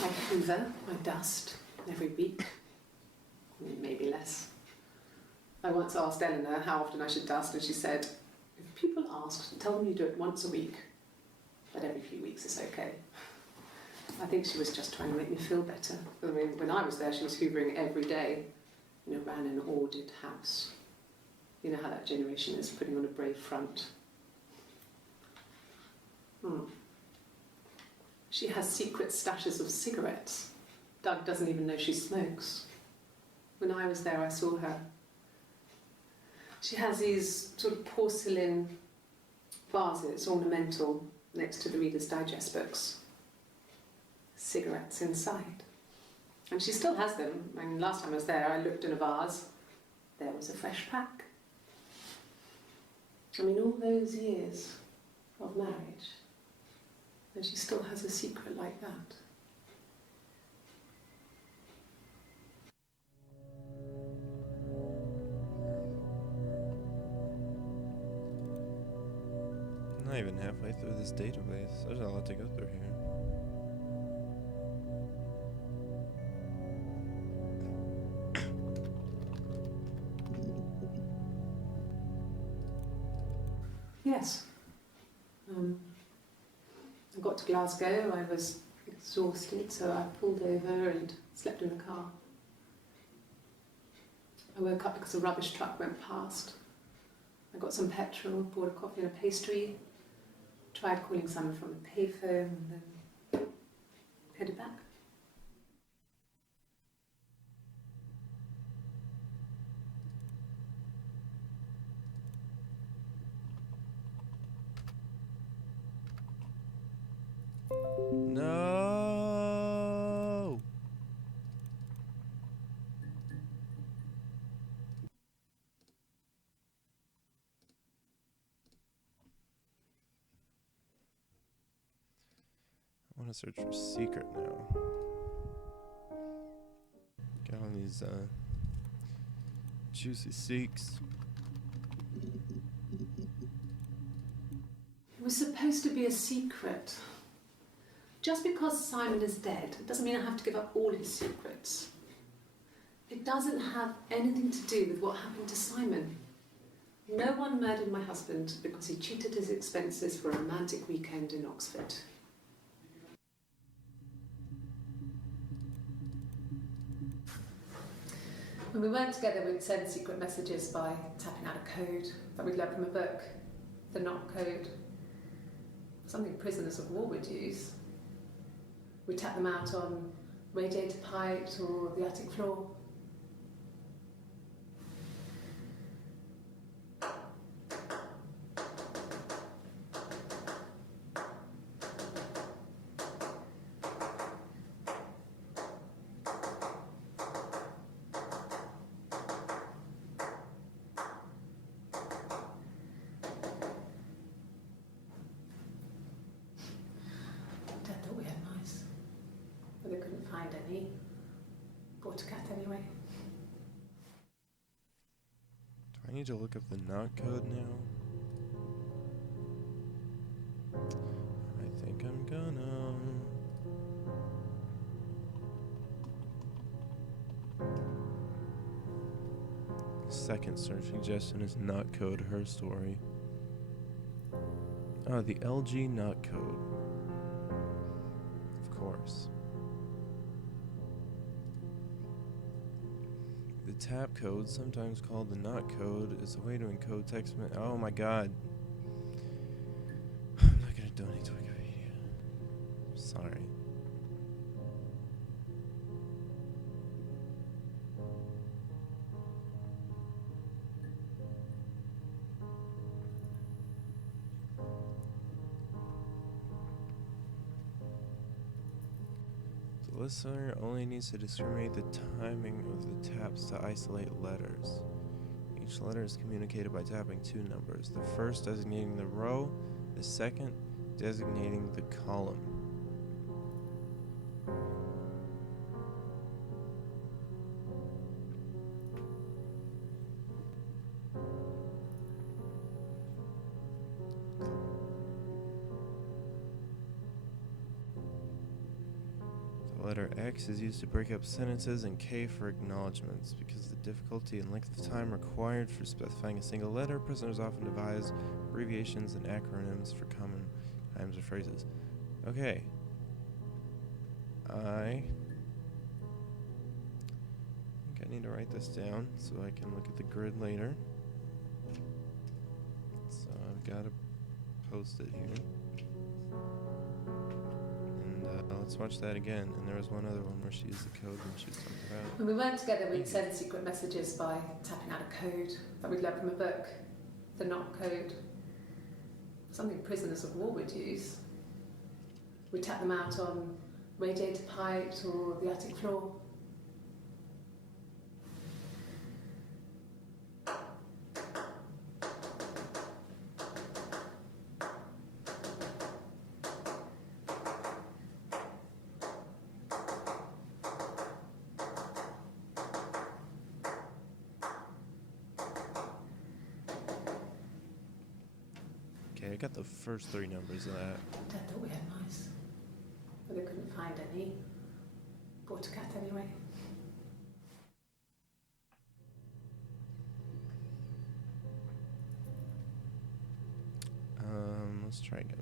I hoover, I dust every week, maybe less. I once asked Eleanor how often I should dust, and she said, if people ask, tell them you do it once a week, but every few weeks is okay. I think she was just trying to make me feel better. I mean, when I was there, she was hoovering every day, ran an ordered house. You know how that generation is, putting on a brave front. She has secret stashes of cigarettes. Doug doesn't even know she smokes. When I was there, I saw her. She has these sort of porcelain vases, ornamental, next to the Reader's Digest books. Cigarettes inside. And she still has them. I mean, last time I was there, I looked in a vase. There was a fresh pack. I mean, all those years of marriage, and she still has a secret like that. I'm not even halfway through this database. There's a lot to go through here. Yes. I got to Glasgow, I was exhausted, so I pulled over and slept in the car. I woke up because a rubbish truck went past. I got some petrol, bought a coffee and a pastry, tried calling someone from a payphone, and then headed back. No. I want to search for secret now. Got all these juicy seeks. It was supposed to be a secret. Just because Simon is dead doesn't mean I have to give up all his secrets. It doesn't have anything to do with what happened to Simon. No one murdered my husband because he cheated his expenses for a romantic weekend in Oxford. When we weren't together, we'd send secret messages by tapping out a code that we'd learned from a book, the Knock Code. Something prisoners of war would use. We'd tap them out on radiator pipes or the attic floor. Dad thought we had mice, but they couldn't find any. Bought a cat anyway. Do I need to look up the knock code now? I think I'm gonna. Second search suggestion is knock code, her story. Oh, the LG knock code. Of course. The tap code, sometimes called the knock code, is a way to encode text. Oh my god. I'm not gonna donate to Wikipedia. Sorry. The listener only needs to discriminate the timing of the taps to isolate letters. Each letter is communicated by tapping two numbers, the first designating the row, the second designating the column. The letter X is used to break up sentences and K for acknowledgements. Because of the difficulty and length of time required for specifying a single letter, prisoners often devise abbreviations and acronyms for common times or phrases. Okay. I think I need to write this down so I can look at the grid later. So I've got to post it here. Let's watch that again. And there was one other one where she used the code when she was talking about. When we weren't together, we'd send secret messages by tapping out a code that we'd learned from a book, the Knock Code. Something prisoners of war would use. We'd tap them out on radiator pipes or the attic floor. Okay, I got the first three numbers of that. Dad thought we had mice, but they couldn't find any. Bought a cat anyway. try again.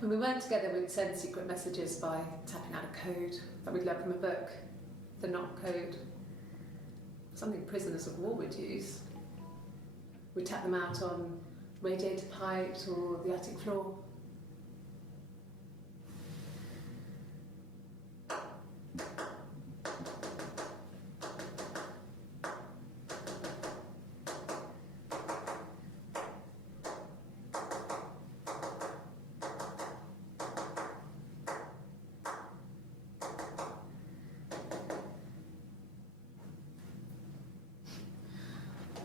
When we weren't together, we'd send secret messages by tapping out a code that we'd learned from a book, the knock code. Something prisoners of war would use. We'd tap them out on radiator pipes or the attic floor.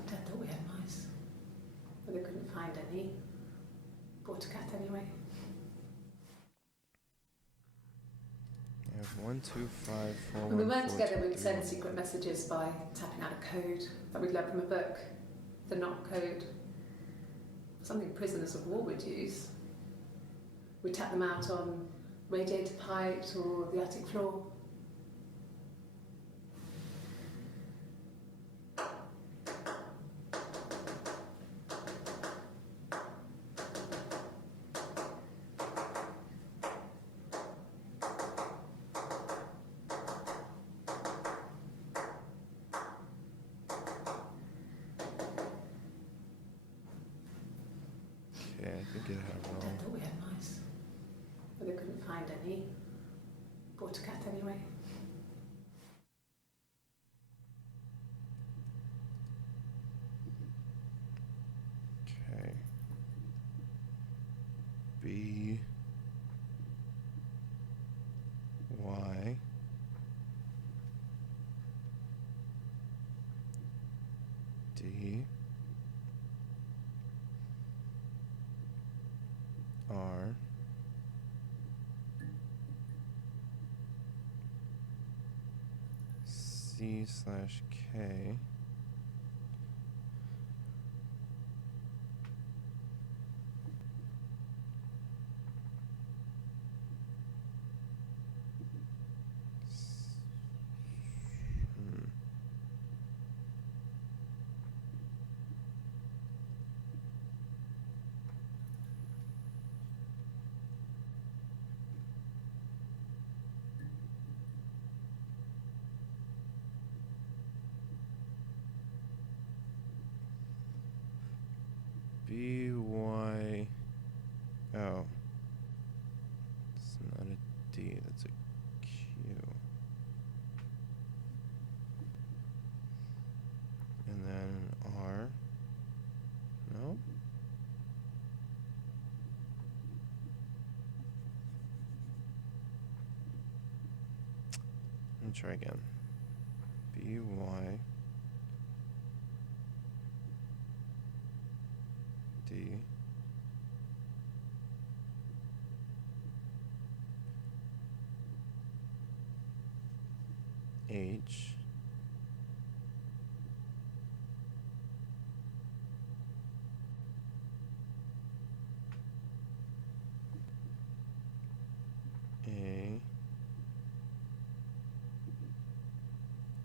Dad thought we had mice, but they couldn't find any. Bought a cat anyway. I have 1, 2, 5, 4. When we 1, weren't 4, together, 2, we'd 3, send 1. secret messages by tapping out a code that we'd learned from a book, the knock code. Something prisoners of war would use. We'd tap them out on radiator pipes or the attic floor. Okay, I think it had it all. Dad thought we had mice, but they couldn't find any. Bought a cat anyway. Okay. B Y D R C/K B Y. Oh, it's not a D. That's a Q. And then an R. No. Let me try again. B Y D H A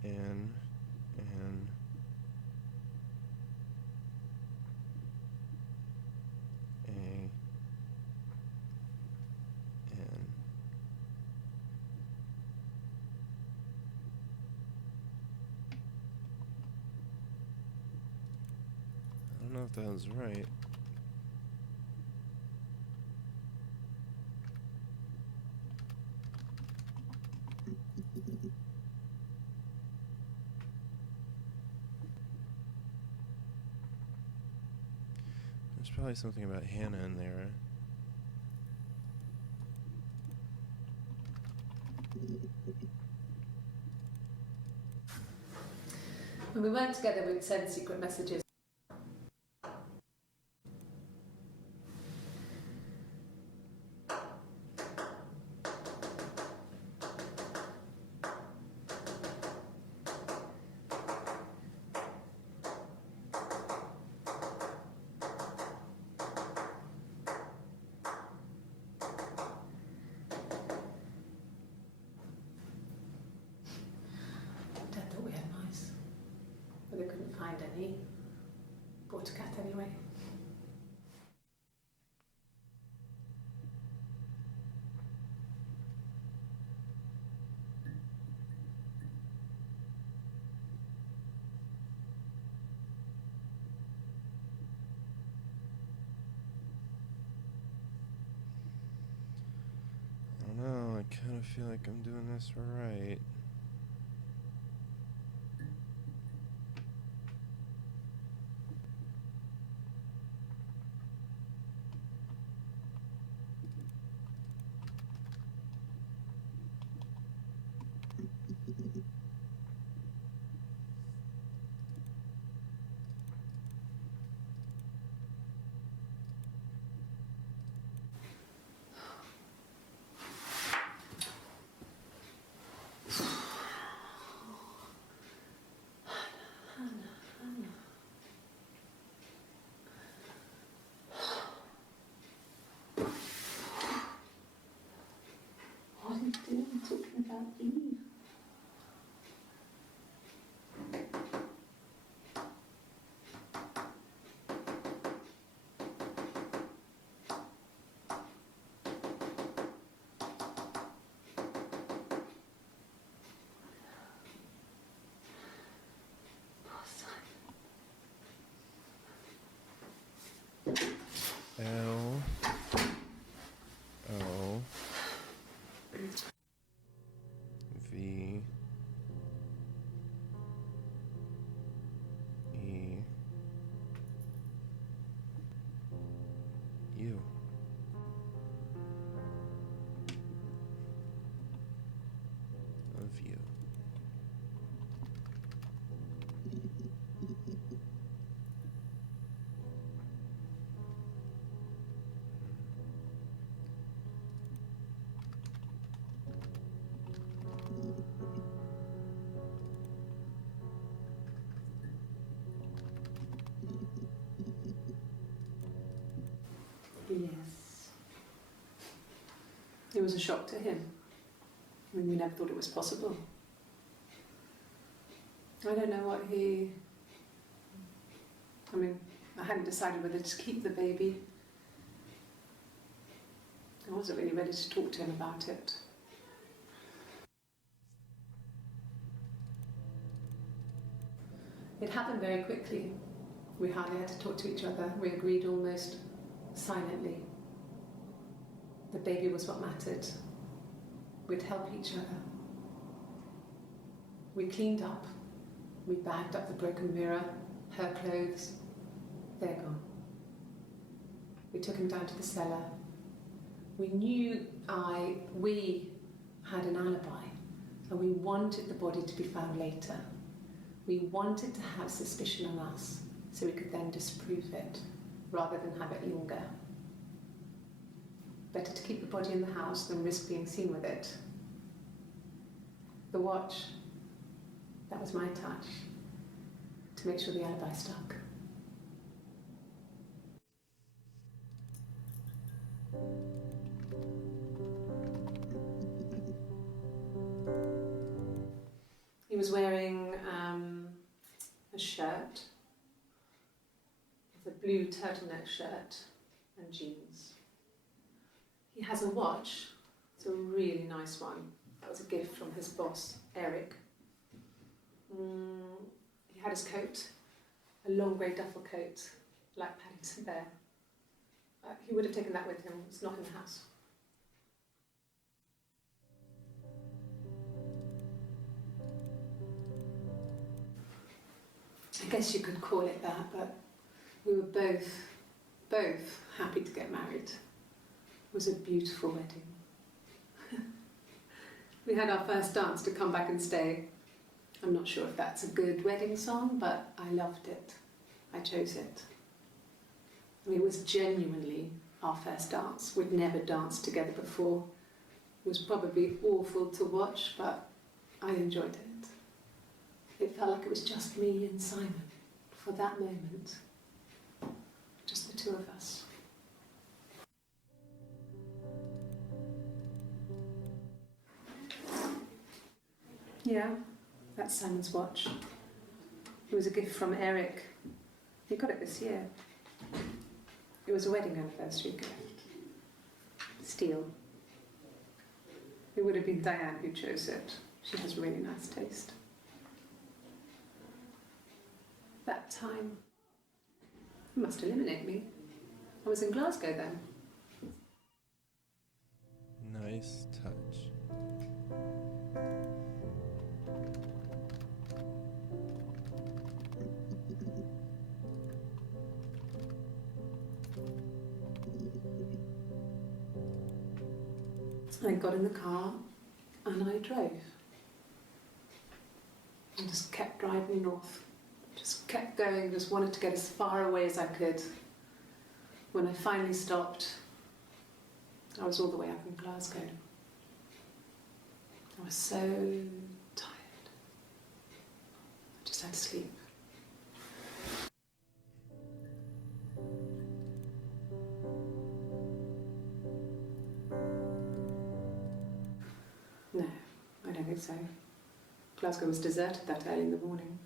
N N A N I don't know if that was right. There's probably something about Hannah in there. When we weren't together, we'd send secret messages. Dad thought we had mice, but they couldn't find any. Bought a cat anyway. don't know. I kind of feel like I'm doing this right. What are you doing talking about Eve? L O V E U. Of you. Yes. It was a shock to him. I mean, we never thought it was possible. I don't know what he... I mean, I hadn't decided whether to keep the baby. I wasn't really ready to talk to him about it. It happened very quickly. We hardly had to talk to each other. We agreed almost silently. The baby was what mattered. We'd help each other. We cleaned up. We bagged up the broken mirror, her clothes. They're gone. We took him down to the cellar. We knew we had an alibi, and we wanted the body to be found later. We wanted to have suspicion on us, so we could then disprove it, rather than have it linger. Better to keep the body in the house than risk being seen with it. The watch, that was my touch, to make sure the alibi stuck. He was wearing a shirt, it's a blue turtleneck shirt and jeans. He has a watch, it's a really nice one. That was a gift from his boss, Eric. He had his coat, a long grey duffel coat, like Paddington Bear. He would have taken that with him, it's not in the house. I guess you could call it that, but we were both happy to get married. It was a beautiful wedding. We had our first dance to Come Back and Stay. I'm not sure if that's a good wedding song, but I loved it. I chose it. I mean, it was genuinely our first dance. We'd never danced together before. It was probably awful to watch, but I enjoyed it. It felt like it was just me and Simon for that moment. Just the two of us. Yeah, that's Simon's watch. It was a gift from Eric. He got it this year. It was a wedding anniversary gift. Steel. It would have been Diane who chose it. She has really nice taste. That time must eliminate me. I was in Glasgow then. Nice touch. I got in the car and I drove. I just kept driving north. Just kept going, just wanted to get as far away as I could. When I finally stopped, I was all the way up in Glasgow. I was so tired. I just had to sleep. No, I don't think so. Glasgow was deserted that early in the morning.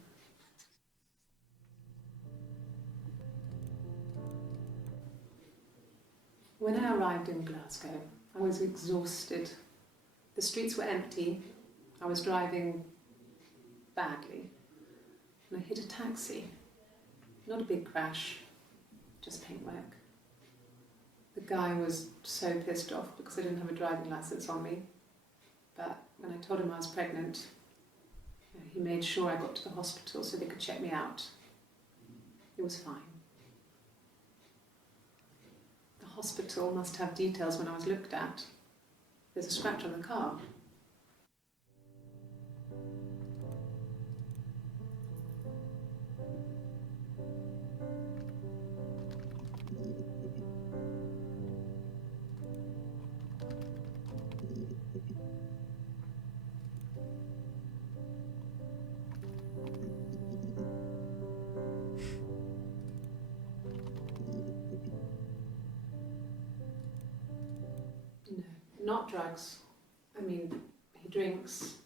When I arrived in Glasgow, I was exhausted. The streets were empty. I was driving badly. And I hit a taxi. Not a big crash, just paintwork. The guy was so pissed off because I didn't have a driving license on me. But when I told him I was pregnant, he made sure I got to the hospital so they could check me out. It was fine. The hospital must have details when I was looked at. There's a scratch on the car. No, not drugs. I mean, he drinks,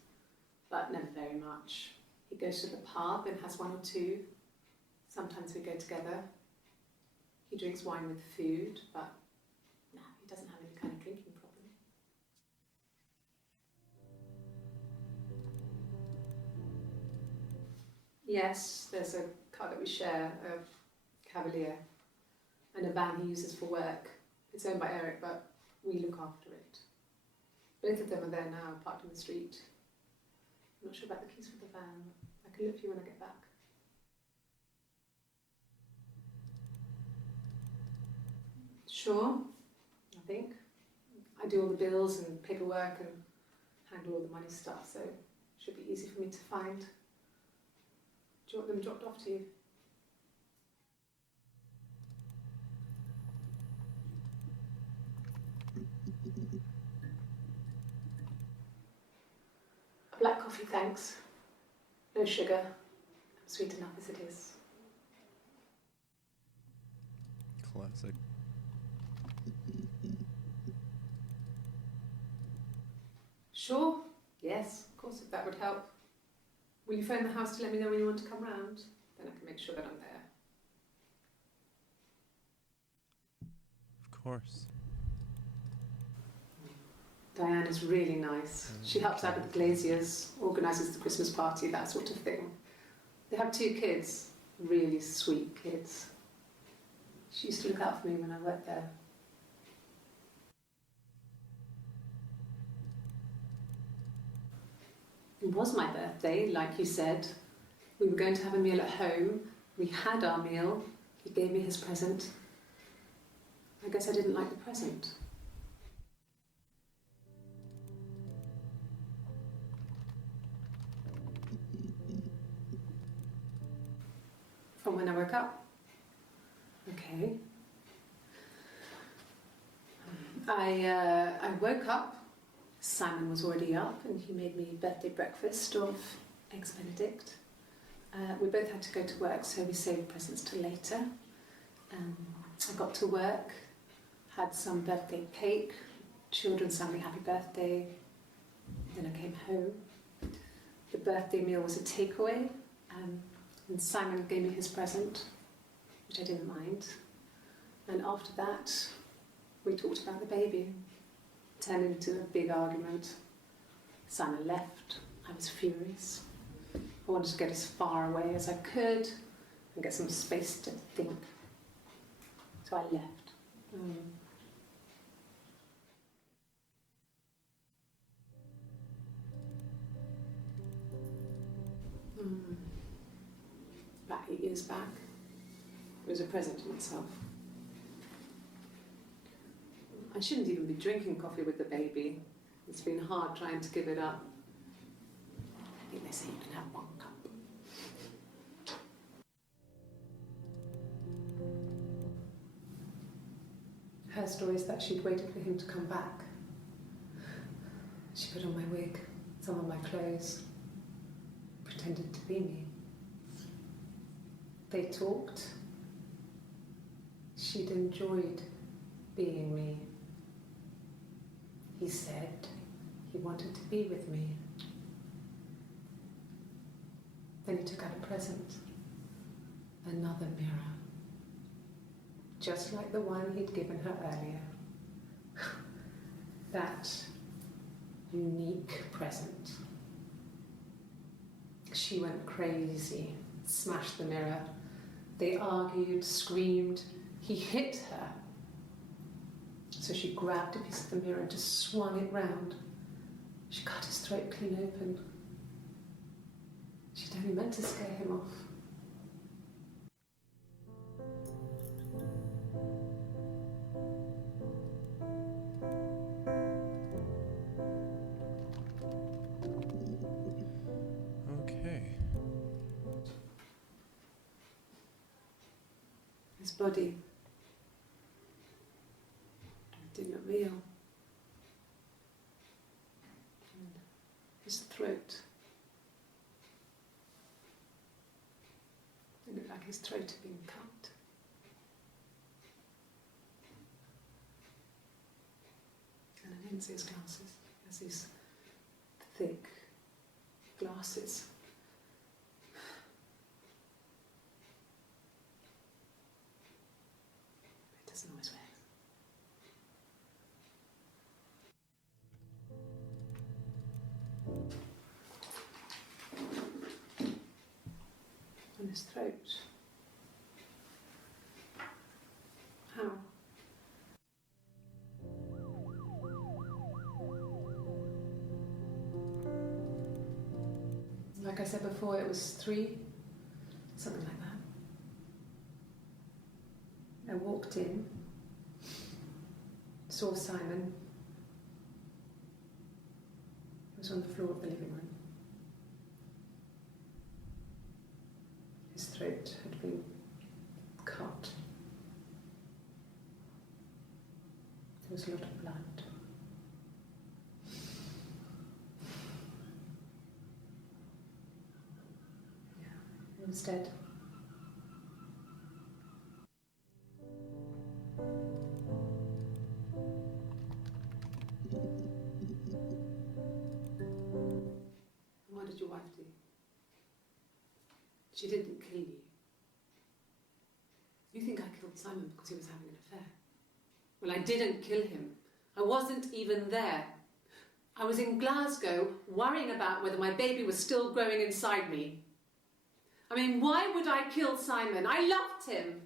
but never very much. He goes to the pub and has one or two. Sometimes we go together. He drinks wine with food, but no, he doesn't have any kind of drinking problem. Yes, there's a car that we share, a Cavalier, and a van he uses for work. It's owned by Eric, but we look after it. Both of them are there now, parked in the street. I'm not sure about the keys for the van. I can look for you when I get back. Sure, I think. I do all the bills and paperwork and handle all the money stuff, so it should be easy for me to find. Do you want them dropped off to you? A black coffee, thanks. No sugar. I'm sweet enough as it is. Classic. Sure, yes, of course, if that would help. Will you phone the house to let me know when you want to come round? Then I can make sure that I'm there. Of course. Diane is really nice. She helps out with the glaziers, organises the Christmas party, that sort of thing. They have 2 kids, really sweet kids. She used to look out for me when I worked there. It was my birthday, like you said. We were going to have a meal at home. We had our meal. He gave me his present. I guess I didn't like the present. From when I woke up. Okay. I woke up. Simon was already up and he made me birthday breakfast of eggs Benedict. We both had to go to work, so we saved presents till later. I got to work, had some birthday cake, children sang me happy birthday, then I came home. The birthday meal was a takeaway, and Simon gave me his present, which I didn't mind. And after that, we talked about the baby. Turned into a big argument. Simon left. I was furious. I wanted to get as far away as I could and get some space to think. So I left. About 8 years back. It was a present to myself. I shouldn't even be drinking coffee with the baby. It's been hard trying to give it up. I think they say you can have 1 cup. Her story is that she'd waited for him to come back. She put on my wig, some of my clothes, pretended to be me. They talked. She'd enjoyed being me. He said he wanted to be with me. Then he took out a present, another mirror, just like the one he'd given her earlier. That unique present. She went crazy, smashed the mirror. They argued, screamed. He hit her. So she grabbed a piece of the mirror and just swung it round. She cut his throat clean open. She'd only meant to scare him off. Okay. His body did not real. And his throat. It looked like his throat had been cut. And I didn't see his glasses. He has these thick glasses. It doesn't always wear. On his throat. How? Like I said before, it was 3, something like that. I walked in, saw Simon. He was on the floor of the living room. His throat had been cut. There was a lot of blood. Yeah, he was dead. What did your wife do? She didn't kill you. You think I killed Simon because he was having an affair? Well, I didn't kill him. I wasn't even there. I was in Glasgow worrying about whether my baby was still growing inside me. I mean, why would I kill Simon? I loved him.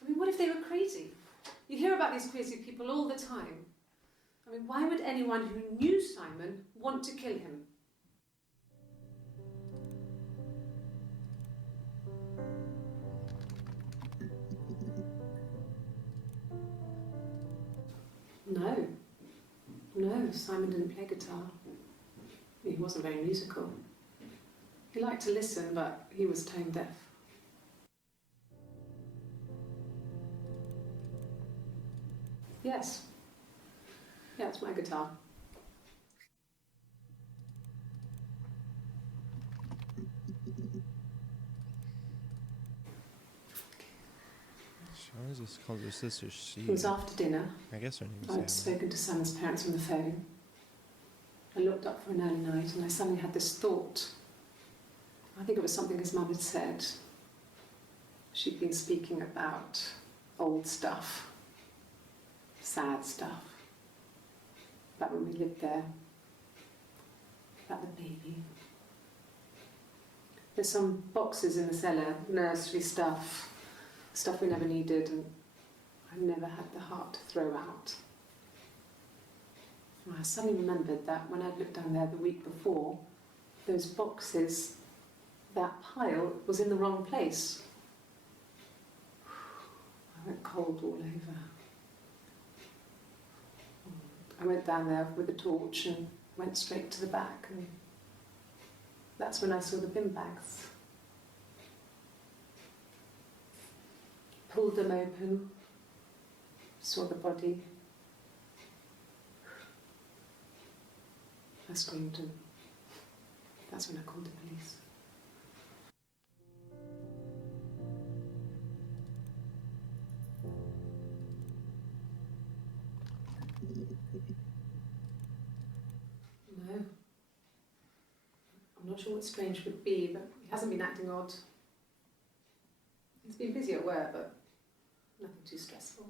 I mean, what if they were crazy? You hear about these crazy people all the time. I mean, why would anyone who knew Simon want to kill him? No, Simon didn't play guitar. He wasn't very musical. He liked to listen, but he was tone deaf. Yes. Yeah, it's my guitar. Sean just calls her sister she. It was after dinner. I guess her name is I'd Anna. spoken to Simon's parents on the phone. I looked up for an early night and I suddenly had this thought. I think it was something his mum had said. She'd been speaking about old stuff, sad stuff, about when we lived there, about the baby. There's some boxes in the cellar, nursery stuff, stuff we never needed, and I never had the heart to throw out. And I suddenly remembered that when I'd looked down there the week before, those boxes, that pile was in the wrong place. I went cold all over. I went down there with a torch and went straight to the back, and that's when I saw the bin bags. Pulled them open, saw the body. I screamed, and that's when I called the police. No. I'm not sure what Strange would be, but he hasn't been acting odd. He's been busy at work, but nothing too stressful.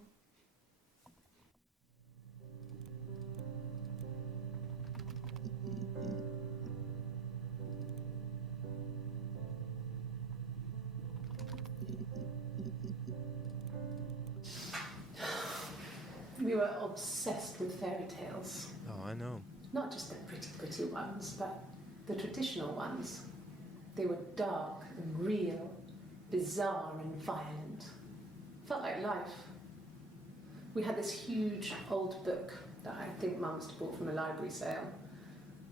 We were obsessed with fairy tales. Oh, I know. Not just the pretty ones, but the traditional ones. They were dark and real, bizarre and violent. Felt like life. We had this huge old book that I think Mum must have bought from a library sale.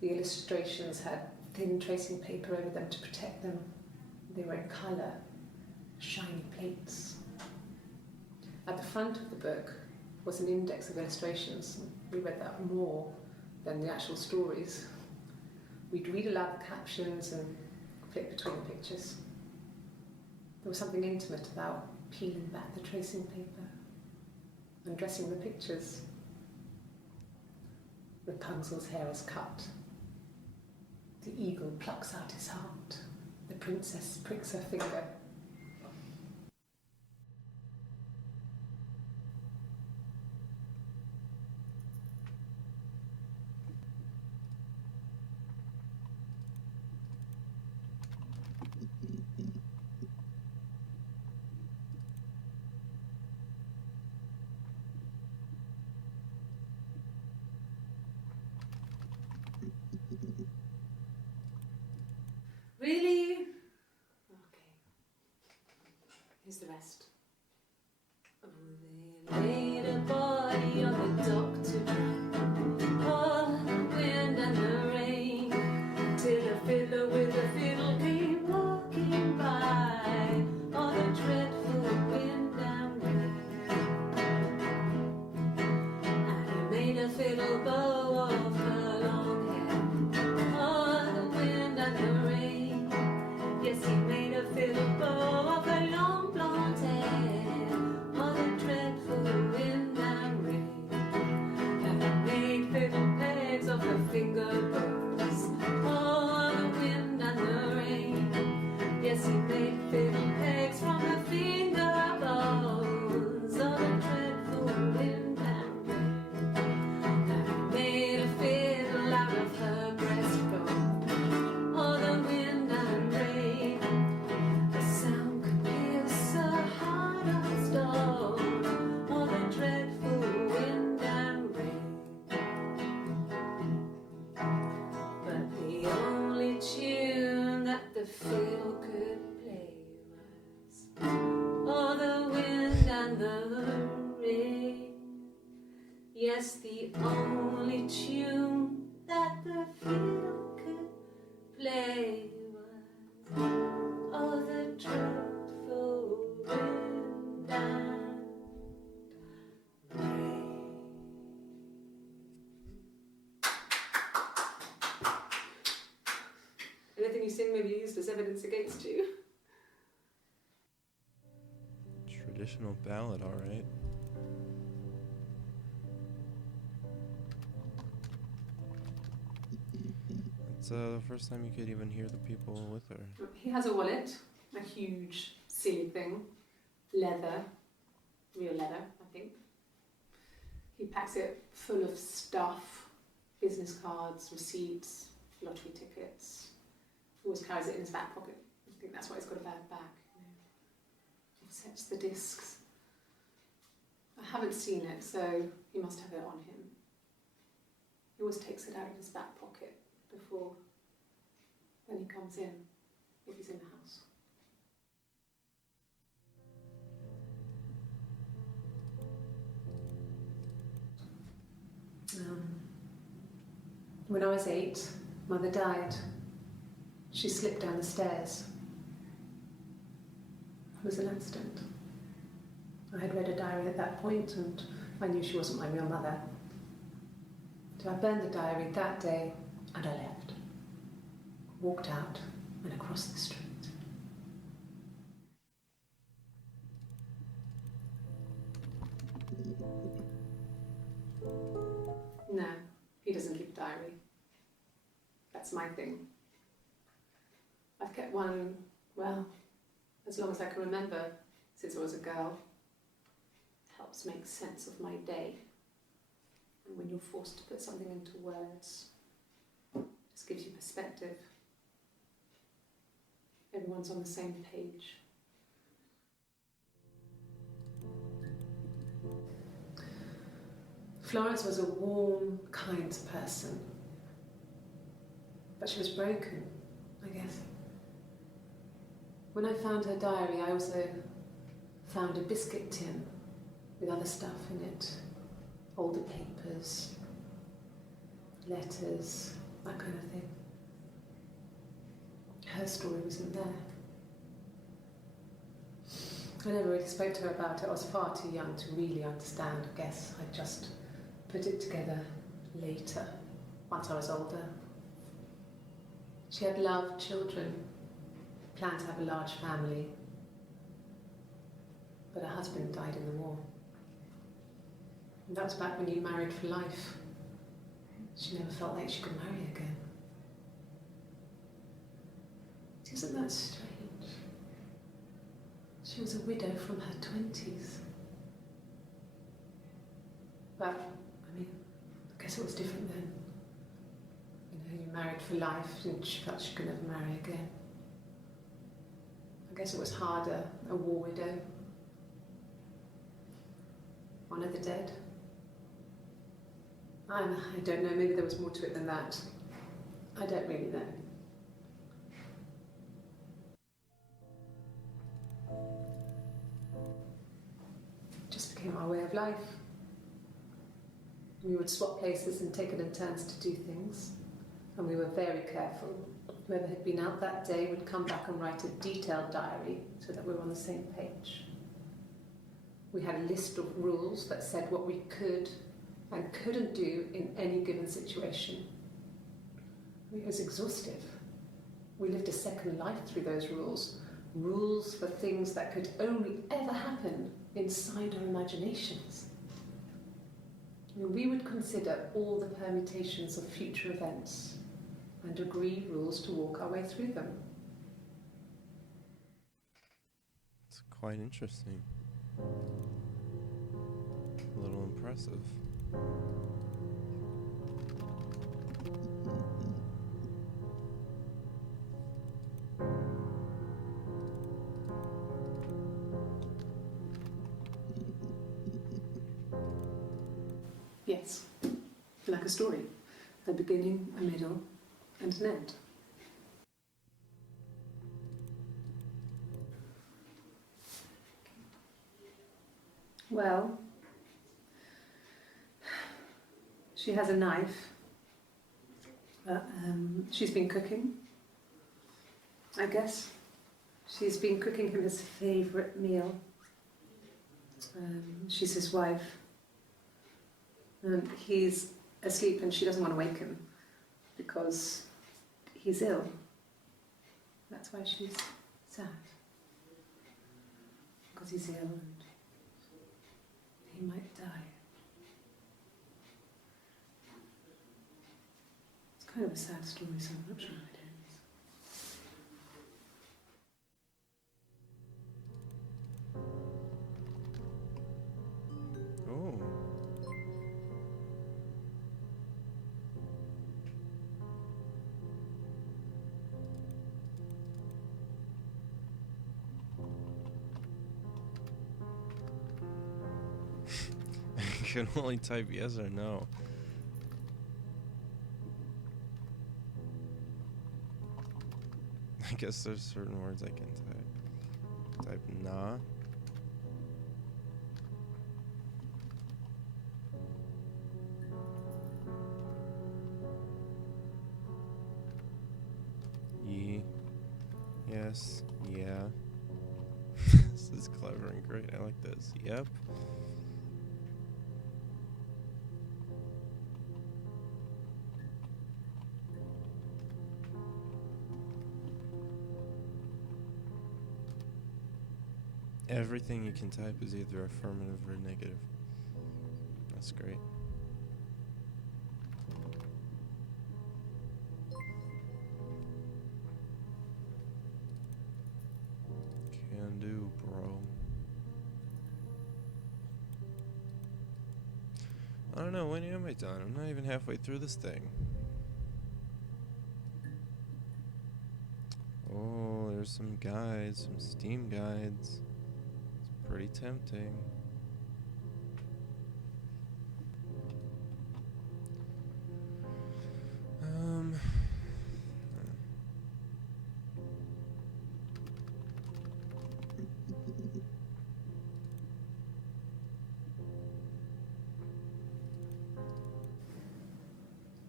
The illustrations had thin tracing paper over them to protect them. They were in colour, shiny plates. At the front of the book was an index of illustrations. We read that more than the actual stories. We'd read aloud the captions and flip between the pictures. There was something intimate about peeling back the tracing paper, undressing the pictures. Rapunzel's hair is cut. The eagle plucks out his heart. The princess pricks her finger. Really? Okay. Here's the rest. Oh, they laid a body on the dock to dry. Oh, the wind and the rain, till a fiddler with a fiddle came walking by. Oh, the dreadful wind and rain. And he made a fiddle bow of her long hair. Oh, the wind and the rain. Yes, he made a fiddle bow of her long blonde hair. Oh, the dreadful wind and rain. And he made fiddle pegs of her finger bows. Oh, the wind and the rain. Yes, he made fiddle pegs from her finger bows. Oh, the dreadful wind and rain. And he made a fiddle out of her breastbone. Oh, the wind and rain. The sound could pierce a heart of stone. Oh, the dreadful wind and rain. But the only tune that the fiddle could play was, oh, the wind and the rain. Yes, the only tune that the fiddle could play was, oh, the dreadful wind and rain. Anything you sing may be used as evidence against you. Traditional ballad, all right. It's the first time you could even hear the people with her. He has a wallet, a huge, silly thing, leather, real leather, I think. He packs it full of stuff, business cards, receipts, lottery tickets. He always carries it in his back pocket. I think that's why he's got a bad back. Offsets the discs. I haven't seen it, so he must have it on him. He always takes it out of his back pocket before when he comes in, if he's in the house. When I was 8, Mother died. She slipped down the stairs. It was an accident. I had read a diary at that point and I knew she wasn't my real mother. So I burned the diary that day and I left. Walked out and across the street. No, he doesn't keep a diary. That's my thing. I've kept one, well, as long as I can remember, since I was a girl. Helps make sense of my day. And when you're forced to put something into words, it just gives you perspective. Everyone's on the same page. Florence was a warm, kind person. But she was broken, I guess. When I found her diary, I also found a biscuit tin with other stuff in it. Older papers, letters, that kind of thing. Her story wasn't there. I never really spoke to her about it. I was far too young to really understand, I guess. I just put it together later, once I was older. She had loved children, planned to have a large family, but her husband died in the war. And that was back when you married for life. She never felt like she could marry again. Isn't that strange? She was a widow from her 20s. But, I mean, I guess it was different then. You know, you married for life and she felt she could never marry again. I guess it was harder, a war widow. One of the dead. I don't know, maybe there was more to it than that. I don't really know. It just became our way of life. We would swap places and take it in turns to do things. And we were very careful. Whoever had been out that day would come back and write a detailed diary so that we were on the same page. We had a list of rules that said what we could and couldn't do in any given situation. It was exhaustive. We lived a second life through those rules. Rules for things that could only ever happen inside our imaginations. I mean, we would consider all the permutations of future events and agree rules to walk our way through them. It's quite interesting. A little impressive. Yes, like a story. A beginning, a middle, and an end. Well, she has a knife. She's been cooking, I guess. She's been cooking him his favourite meal. She's his wife. He's asleep and she doesn't want to wake him because he's ill. That's why she's sad. Because he's ill and he might die. It's kind of a sad story, so I'm not sure it ends. Oh. You can only type yes or no. guess there's certain words I can type. Type nah. Ye. Yes. Yeah. This is clever and great. I like this. Yep. Everything you can type is either affirmative or negative. That's great. Can do, bro. I don't know, when am I done? I'm not even halfway through this thing. Oh, there's some guides, some Steam guides. It's pretty tempting.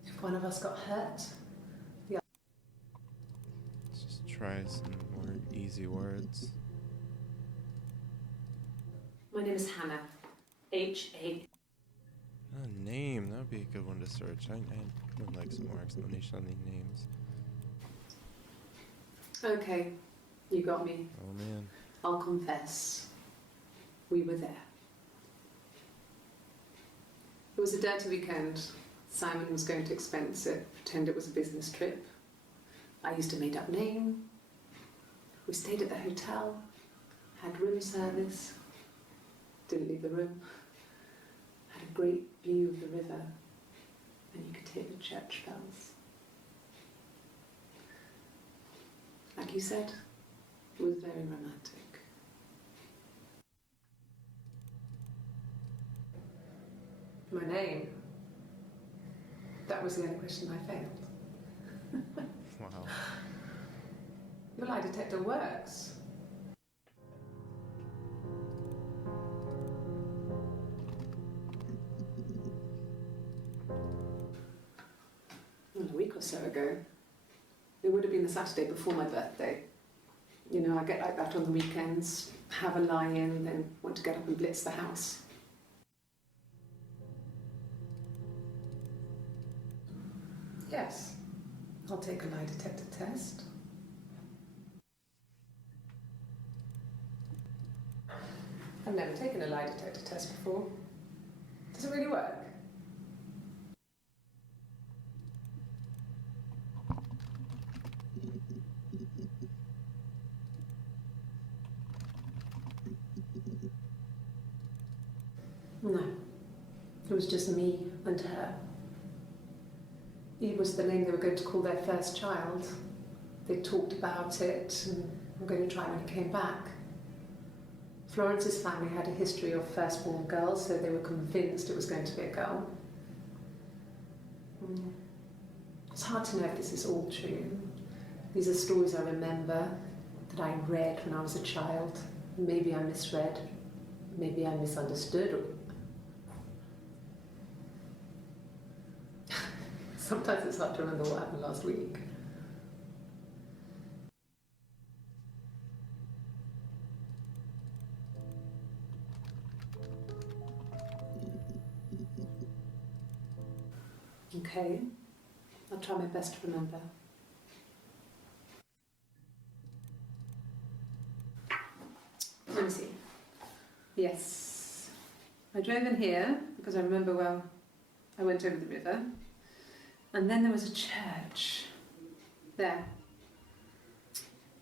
If one of us got hurt, Let's just try some more easy words. my name is Hannah. H-A. Name, that would be a good one to search. I would like some more explanation on these names. Okay, you got me. Oh man. I'll confess. We were there. It was a dirty weekend. Simon was going to expense it, pretend it was a business trip. I used a made-up name. We stayed at the hotel, had room service, didn't leave the room, had a great view of the river, and you could hear the church bells. Like you said, it was very romantic. My name? That was the only question I failed. Wow. Your lie detector works. Well, a week or so ago. It would have been the Saturday before my birthday. You know, I get like that on the weekends, have a lie-in, then want to get up and blitz the house. Yes, I'll take a lie detector test. I've never taken a lie detector test before. Does it really work? No, it was just me and her. It was the name they were going to call their first child. They talked about it and were going to try when he came back. Florence's family had a history of firstborn girls, so they were convinced it was going to be a girl. It's hard to know if this is all true. These are stories I remember, that I read when I was a child. Maybe I misread, maybe I misunderstood. Sometimes it's hard to remember what happened last week. Okay, I'll try my best to remember. Let me see. Yes, I drove in here because I remember well, I went over the river. And then there was a church there.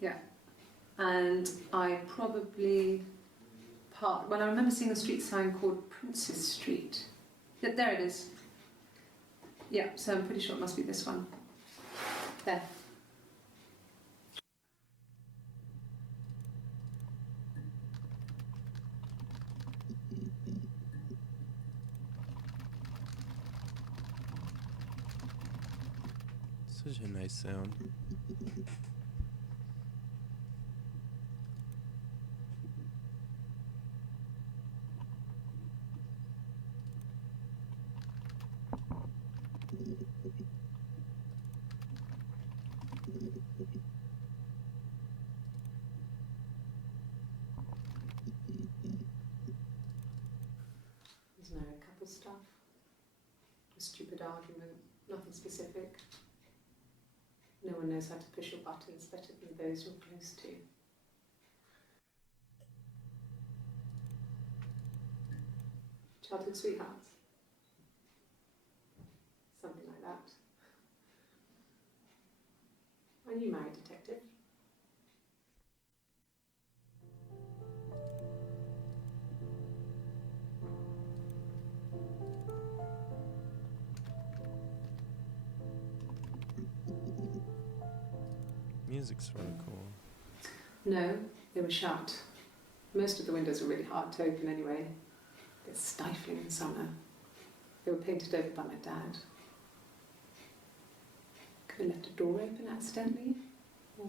Yeah. And I probably parked. Well, I remember seeing a street sign called Princess Street. Yeah, there it is. Yeah, so I'm pretty sure it must be this one. There. Such a nice sound. trivial stuff. A stupid argument, nothing specific. No one knows how to push your buttons better than those you're close to. Childhood sweethearts? Something like that. Are you married, detective? Music's really cool. No, they were shut. Most of the windows were really hard to open anyway. They're stifling in summer. They were painted over by my dad. Could have left a door open accidentally. Or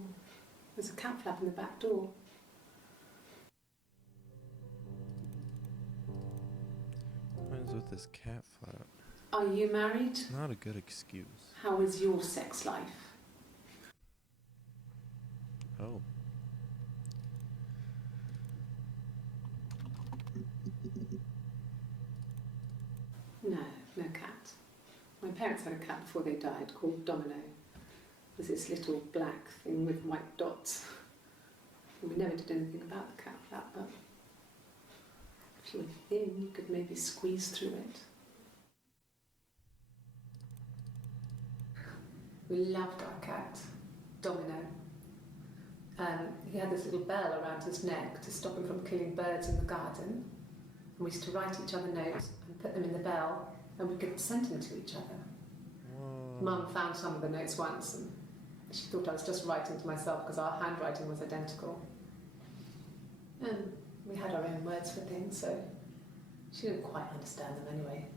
there's a cat flap in the back door. What is with this cat flap? Are you married? Not a good excuse. How is your sex life? Oh. No, no cat. My parents had a cat before they died called Domino. It was this little black thing with white dots. And we never did anything about the cat flap, but if you were thin, you could maybe squeeze through it. We loved our cat, Domino. He had this little bell around his neck to stop him from killing birds in the garden. And we used to write each other notes and put them in the bell, and we could send them to each other. Whoa. Mum found some of the notes once, and she thought I was just writing to myself because our handwriting was identical. And we had our own words for things, so she didn't quite understand them anyway.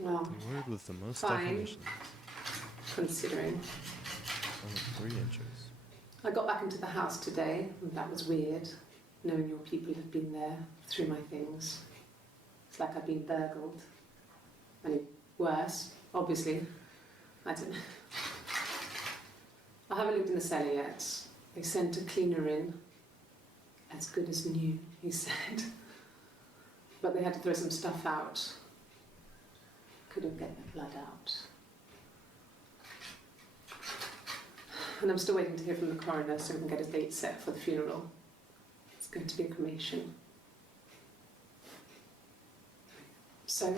Well, The word with the most fine. definition. Considering. Only 3 inches. I got back into the house today, and that was weird, knowing your people have been there through my things. It's like I've been burgled. Only worse, obviously. I don't know. I haven't lived in the cellar yet. They sent a cleaner in. As good as new, he said. But they had to throw some stuff out. Couldn't get the blood out. And I'm still waiting to hear from the coroner so we can get a date set for the funeral. It's going to be a cremation. So,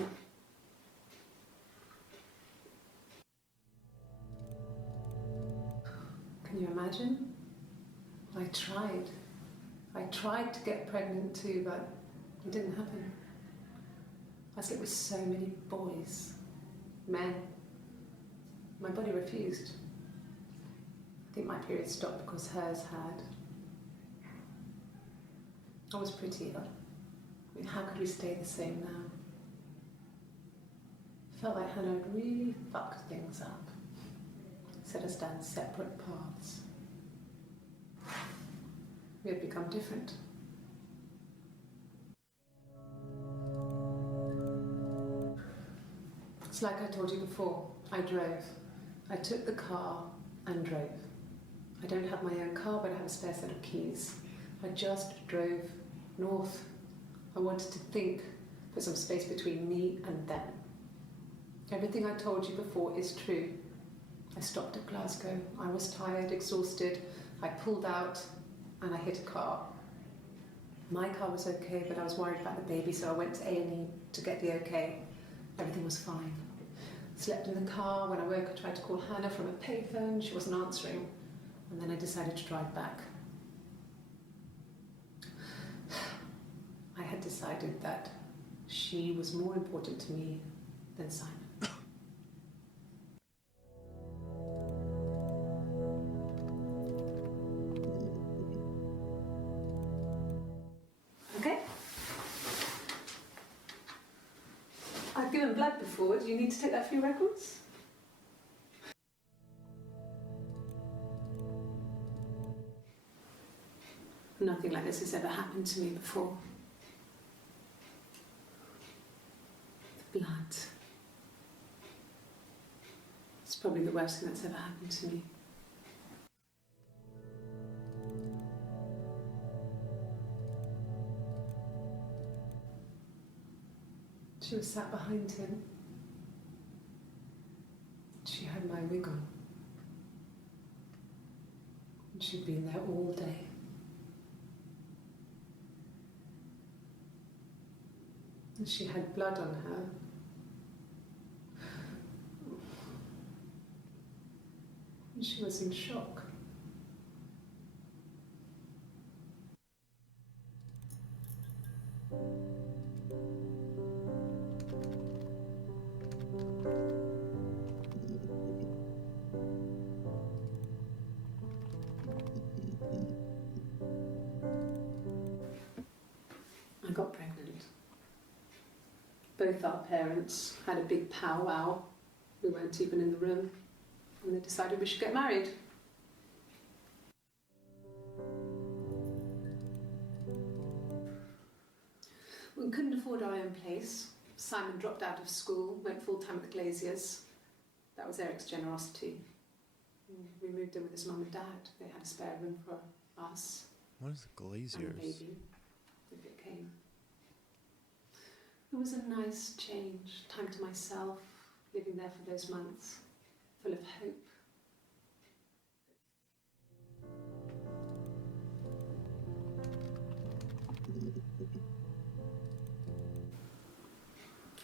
can you imagine? I tried to get pregnant too, but it didn't happen. I slept with so many boys, men. My body refused. I think my period stopped because hers had. I was pretty, but I mean, how could we stay the same now? Felt like Hannah had really fucked things up. Set us down separate paths. We had become different. It's like I told you before, I drove. I took the car and drove. I don't have my own car, but I have a spare set of keys. I just drove north. I wanted to think, put some space between me and them. Everything I told you before is true. I stopped at Glasgow. I was tired, exhausted. I pulled out and I hit a car. My car was okay, but I was worried about the baby, so I went to A&E to get the okay. Everything was fine. Slept in the car. When I woke, I tried to call Hannah from a payphone. She wasn't answering. And then I decided to drive back. decided that she was more important to me than Simon. Okay? I've given blood before. Do you need to take that for your records? Nothing like this has ever happened to me before. The blood. It's probably the worst thing that's ever happened to me. She was sat behind him. She had my wig on. And she'd been there all day. And she had blood on her. And she was in shock. I got pregnant. Both our parents had a big powwow. We weren't even in the room. And they decided we should get married. We couldn't afford our own place. Simon dropped out of school, went full-time at the Glaziers. That was Eric's generosity. We moved in with his mum and dad. They had a spare room for us. What is the And a Glaziers? baby, if it came. It was a nice change, time to myself, living there for those months, full of hope.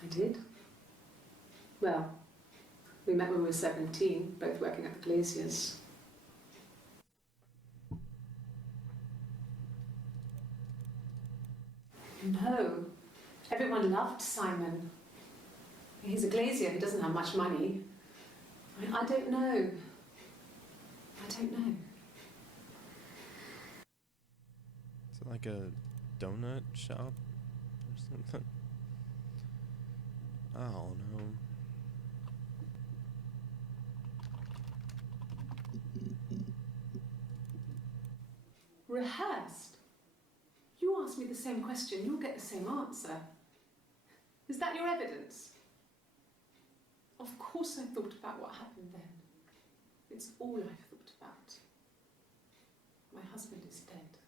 I did. Well, we met when we were 17, both working at the Glaziers. No. Everyone loved Simon. He's a glazier, he doesn't have much money. I don't know. I don't know. Is it like a donut shop or something? I don't know. Rehearsed? You ask me the same question, you'll get the same answer. Is that your evidence? Of course I thought about what happened then. It's all I've thought about. My husband is dead.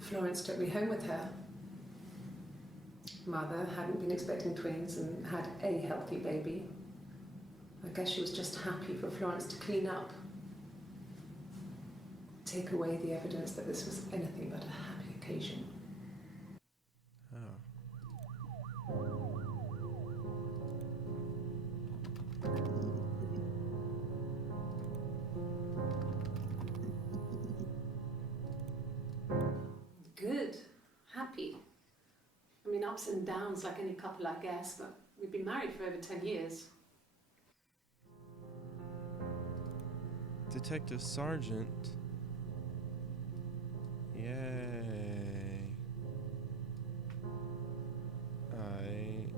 Florence took me home with her. Mother hadn't been expecting twins and had a healthy baby. I guess she was just happy for Florence to clean up. Take away the evidence that this was anything but a happy occasion. Oh. Good. Happy. I mean, ups and downs like any couple, I guess, but we've been married for over 10 years. Detective Sergeant. Yay. I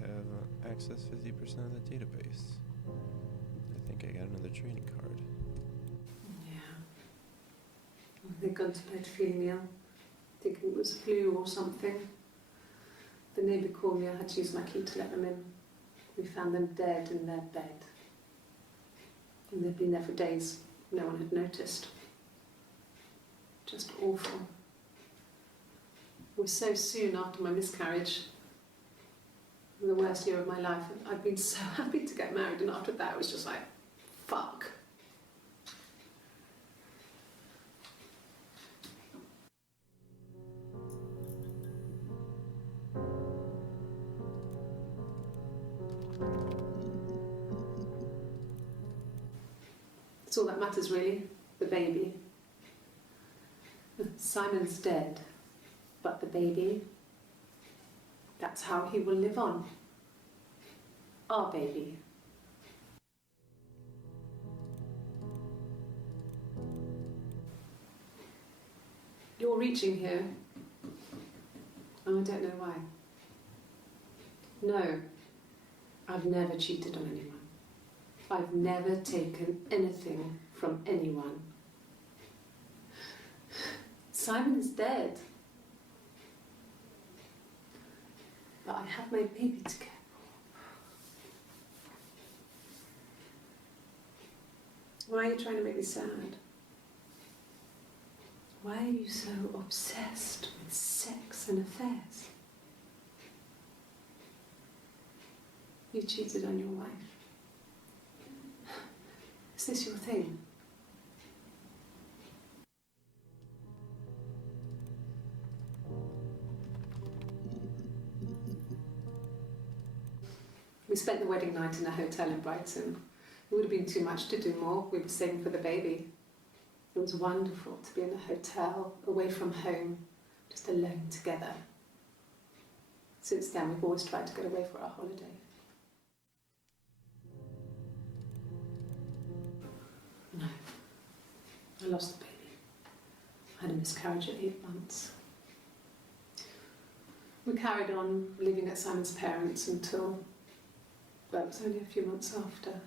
have access 50% of the database. I think I got another training card. Yeah. They'd gone to bed feeling ill, thinking it was flu or something. The neighbour called me, I had to use my key to let them in. We found them dead in their bed. And they'd been there for days. No one had noticed. Just awful. It was so soon after my miscarriage. The worst year of my life. I'd been so happy to get married, and after that it was just like, fuck. It's all that matters, really. The baby. Simon's dead, but the baby, that's how he will live on. Our baby. You're reaching here, and I don't know why. No, I've never cheated on anyone. I've never taken anything from anyone. Simon is dead. But I have my baby to care for. Why are you trying to make me sad? Why are you so obsessed with sex and affairs? You cheated on your wife. Is this your thing? We spent the wedding night in a hotel in Brighton. It would have been too much to do more. We were saving for the baby. It was wonderful to be in a hotel, away from home, just alone together. Since then, we've always tried to get away for our holiday. No, I lost the baby. I had a miscarriage at 8 months. We carried on living at Simon's parents until, well, it was only a few months after.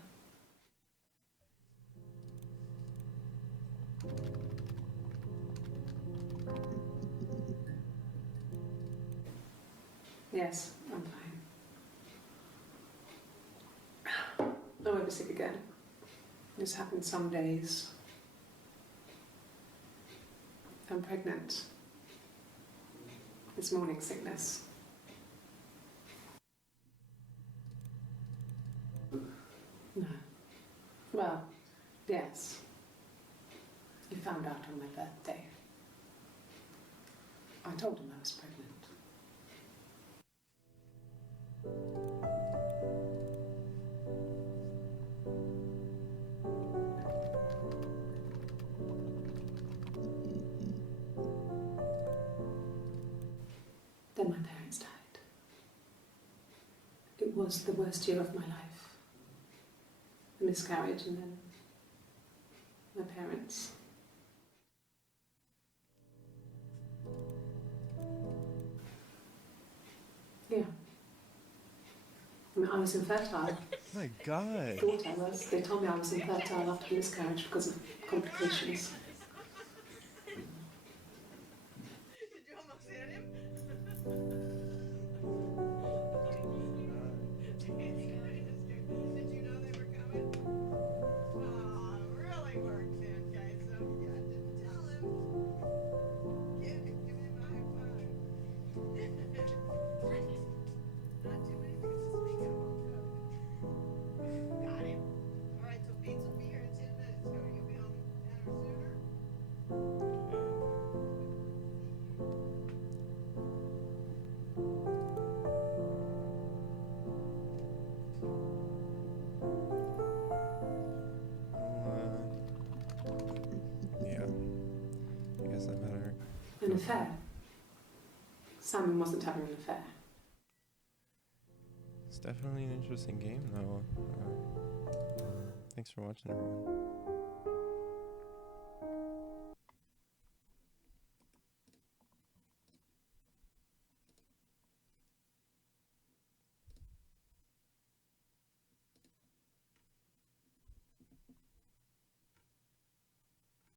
Yes, I'm fine. I won't be sick again. This happens some days. I'm pregnant. It's morning sickness. No. Well, yes. He found out on my birthday. I told him I was pregnant. Then my parents died. It was the worst year of my life. A miscarriage and then my parents. Yeah. I mean, I was infertile. Oh my God. Thought I was. They told me I was infertile after the miscarriage because of complications. Did you almost hit him? Did you know they were coming? Oh, really worked then, guys. So yeah, didn't tell him. Give him a high five. Not too many things to speak of. Got him. All right, so Pete will be here in 10 minutes. So you'll be home better sooner. Yeah. I guess I better. An affair. Simon wasn't having an affair. It's definitely an interesting game, though. Thanks for watching, everyone.